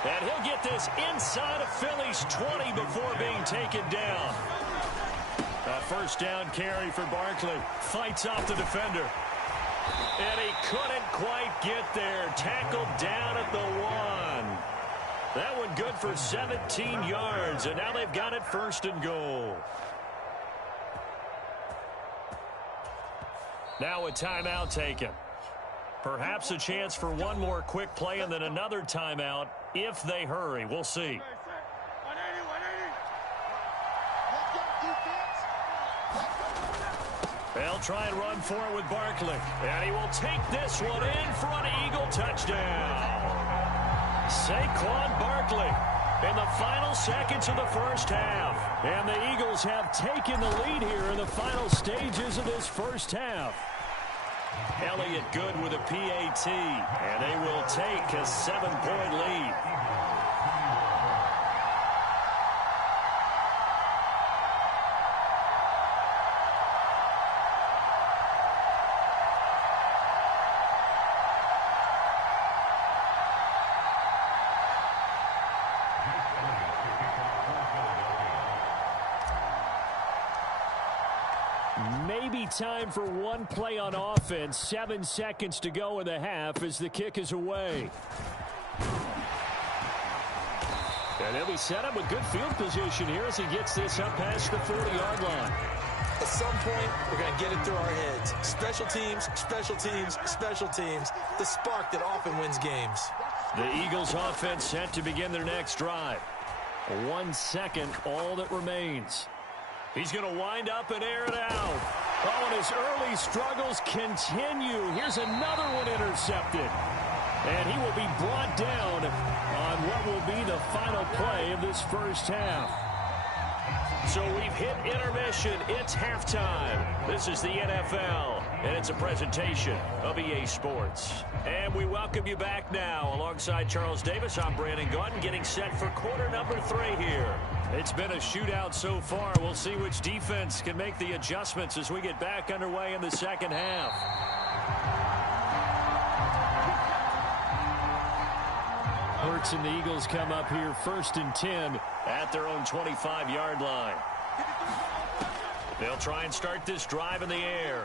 And he'll get this inside of Philly's 20 before being taken down. A first down carry for Barkley. Fights off the defender. And he couldn't quite get there. Tackled down at the 1. That one good for 17 yards. And now they've got it 1st and goal. Now a timeout taken. Perhaps a chance for one more quick play and then another timeout if they hurry. We'll see. They'll try and run for it with Barkley. And he will take this one in for an Eagle touchdown. Saquon Barkley in the final seconds of the first half. And the Eagles have taken the lead here in the final stages of this first half. Elliott good with a PAT, and they will take a 7-point lead. Maybe time for one play on offense. 7 seconds to go in the half as the kick is away. And he'll be set up with good field position here as he gets this up past the 40-yard line. At some point, we're going to get it through our heads. Special teams, special teams, special teams. The spark that often wins games. The Eagles offense set to begin their next drive. 1 second, all that remains. He's going to wind up and air it out. Oh, and his early struggles continue. Here's another one intercepted. And he will be brought down on what will be the final play of this first half. So we've hit intermission. It's halftime. This is the NFL, and it's a presentation of EA Sports. And we welcome you back now. Alongside Charles Davis, I'm Brandon Gaudin, getting set for quarter number 3 here. It's been a shootout so far. We'll see which defense can make the adjustments as we get back underway in the second half. Hurts and the Eagles come up here 1st and 10 at their own 25-yard line. They'll try and start this drive in the air.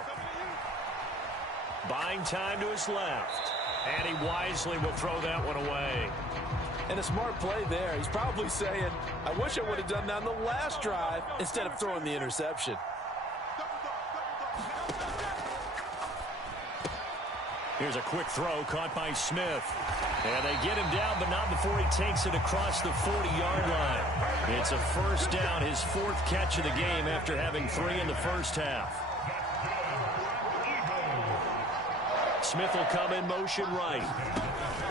Buying time to his left. And he wisely will throw that one away. And a smart play there. He's probably saying, I wish I would have done that on the last drive instead of throwing the interception. Here's a quick throw caught by Smith. And they get him down, but not before he takes it across the 40-yard line. It's a first down, his 4th catch of the game after having 3 in the first half. Smith will come in motion right.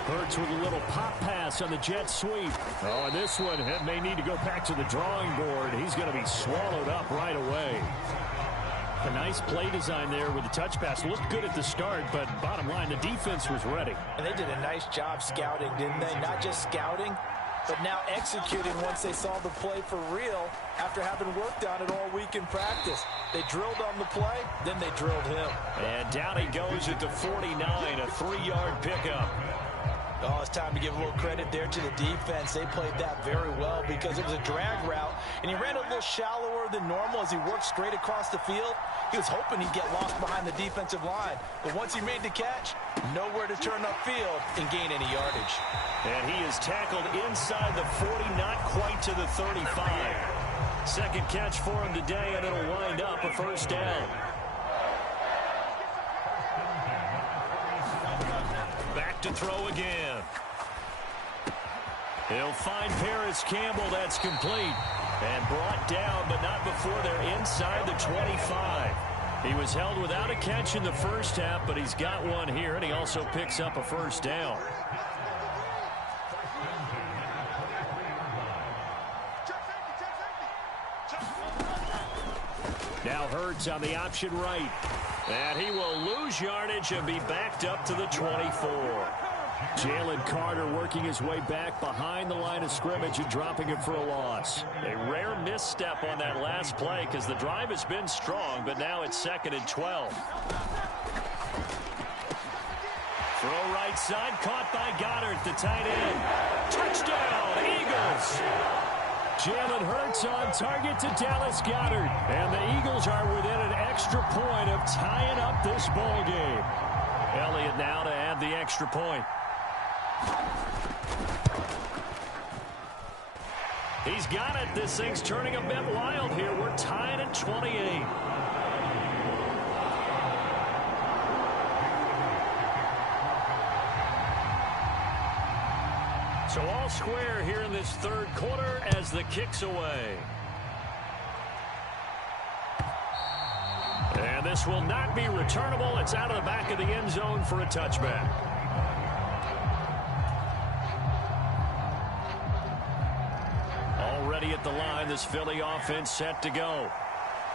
Hurts with a little pop pass on the jet sweep. Oh, and this one may need to go back to the drawing board. He's going to be swallowed up right away. A nice play design there with the touch pass. Looked good at the start, but bottom line, the defense was ready. And they did a nice job scouting, didn't they? Not just scouting, but now executing once they saw the play for real after having worked on it all week in practice. They drilled on the play, then they drilled him. And down he goes at the 49, a 3-yard pickup. Oh, it's time to give a little credit there to the defense. They played that very well because it was a drag route, and he ran a little shallower than normal as he worked straight across the field. He was hoping he'd get lost behind the defensive line, but once he made the catch, nowhere to turn upfield and gain any yardage. And he is tackled inside the 40, not quite to the 35. Second catch for him today, and it'll wind up a first down. Back to throw again. He'll find Paris Campbell. That's complete. And brought down, but not before they're inside the 25. He was held without a catch in the first half, but he's got one here, and he also picks up a first down. Now Hurts on the option right. And he will lose yardage and be backed up to the 24. Jalen Carter working his way back behind the line of scrimmage and dropping it for a loss. A rare misstep on that last play because the drive has been strong, but now it's 2nd and 12. Throw right side, caught by Goddard, the tight end. Touchdown, Eagles! Jalen Hurts on target to Dallas Goedert. And the Eagles are within an extra point of tying up this ball game. Elliott now to add the extra point. He's got it. This thing's turning a bit wild here. We're tied at 28. So all square here in this third quarter as the kick's away. And this will not be returnable. It's out of the back of the end zone for a touchback. Already at the line, this Philly offense set to go.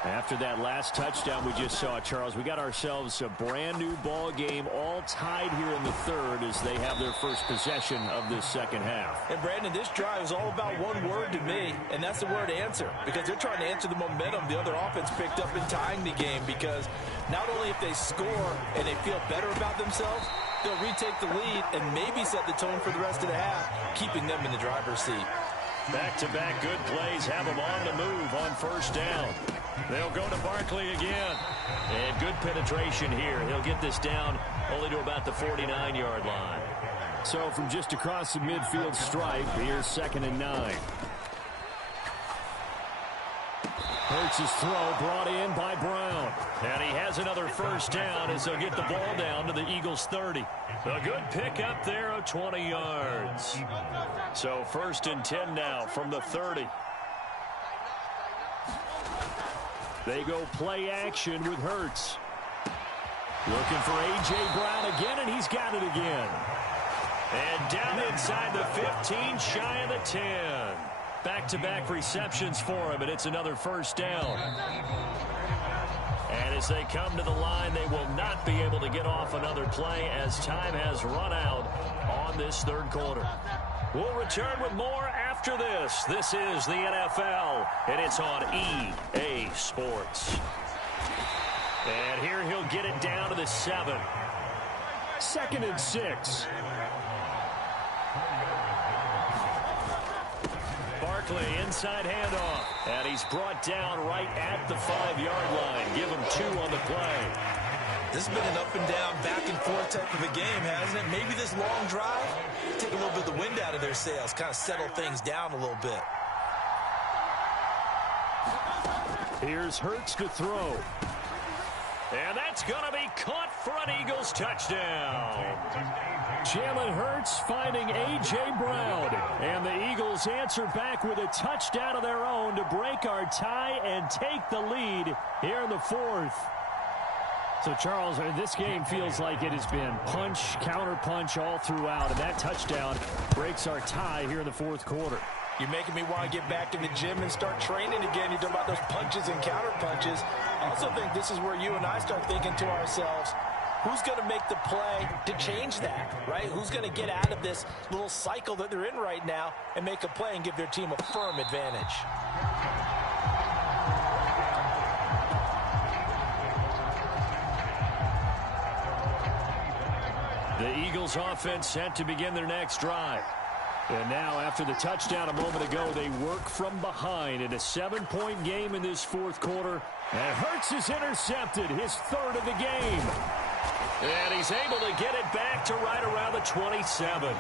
After that last touchdown we just saw, Charles, we got ourselves a brand new ball game, all tied here in the third as they have their first possession of this second half. And Brandon, this drive is all about one word to me, and that's the word answer, because they're trying to answer the momentum the other offense picked up in tying the game, because not only if they score and they feel better about themselves, they'll retake the lead and maybe set the tone for the rest of the half, keeping them in the driver's seat. Back-to-back good plays have them on the move on first down. They'll go to Barkley again. And good penetration here. He'll get this down only to about the 49-yard line. So from just across the midfield stripe, here's 2nd and 9. Hurts' throw brought in by Brown. And he has another first down as they'll get the ball down to the Eagles' 30. A good pickup there of 20 yards. So 1st and 10 now from the 30. They go play action with Hurts. Looking for A.J. Brown again, and he's got it again. And down inside the 15, shy of the 10. Back-to-back receptions for him, and it's another first down. And as they come to the line, they will not be able to get off another play as time has run out on this third quarter. We'll return with more after this. This is the NFL, and it's on EA Sports. And here he'll get it down to the 7. 2nd and 6. Barkley inside handoff, and he's brought down right at the 5-yard line. Give him 2 on the play. This has been an up and down, back and forth type of a game, hasn't it? Maybe this long drive, take a little bit of the wind out of their sails, kind of settle things down a little bit. Here's Hurts to throw. And that's going to be caught for an Eagles touchdown. Jalen Hurts finding A.J. Brown. And the Eagles answer back with a touchdown of their own to break our tie and take the lead here in the 4th. So, Charles, this game feels like it has been punch, counter-punch all throughout, and that touchdown breaks our tie here in the 4th quarter. You're making me want to get back in the gym and start training again. You talk about those punches and counter-punches. I also think this is where you and I start thinking to ourselves, who's going to make the play to change that, right? Who's going to get out of this little cycle that they're in right now and make a play and give their team a firm advantage? The Eagles offense set to begin their next drive. And now, after the touchdown a moment ago, they work from behind in a 7-point game in this 4th quarter. And Hurts is intercepted, his 3rd of the game. And he's able to get it back to right around the 27.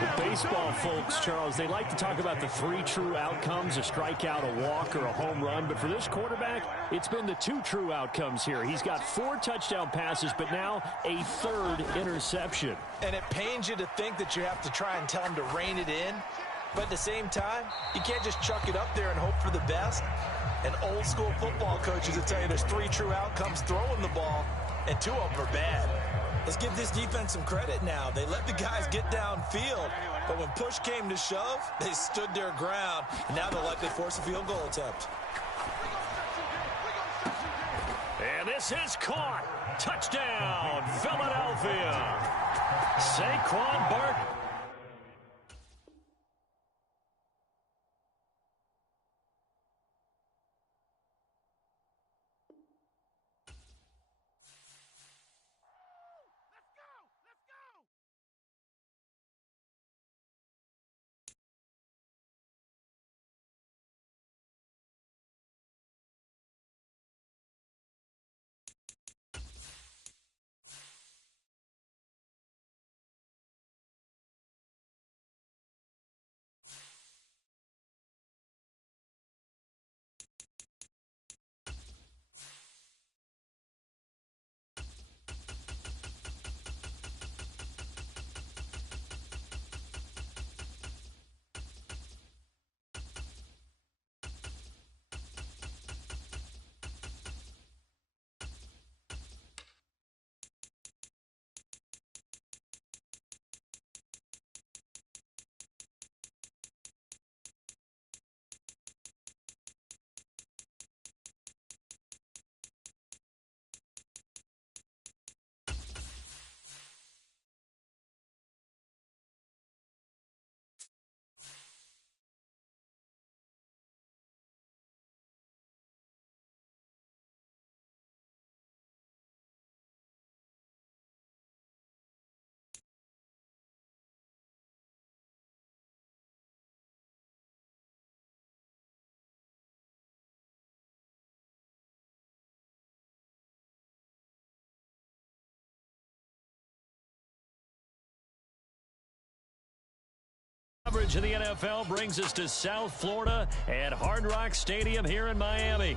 The baseball folks, Charles, they like to talk about the 3 true outcomes, a strikeout, a walk, or a home run. But for this quarterback, it's been the 2 true outcomes here. He's got 4 touchdown passes, but now a 3rd interception. And it pains you to think that you have to try and tell him to rein it in. But at the same time, you can't just chuck it up there and hope for the best. And old school football coaches will tell you there's 3 true outcomes throwing the ball, and 2 of them are bad. Let's give this defense some credit now. They let the guys get downfield, but when push came to shove, they stood their ground, and now they'll likely force a field goal attempt. And this is caught. Touchdown, Philadelphia. Saquon Barkley. Coverage of the NFL brings us to South Florida at Hard Rock Stadium here in Miami.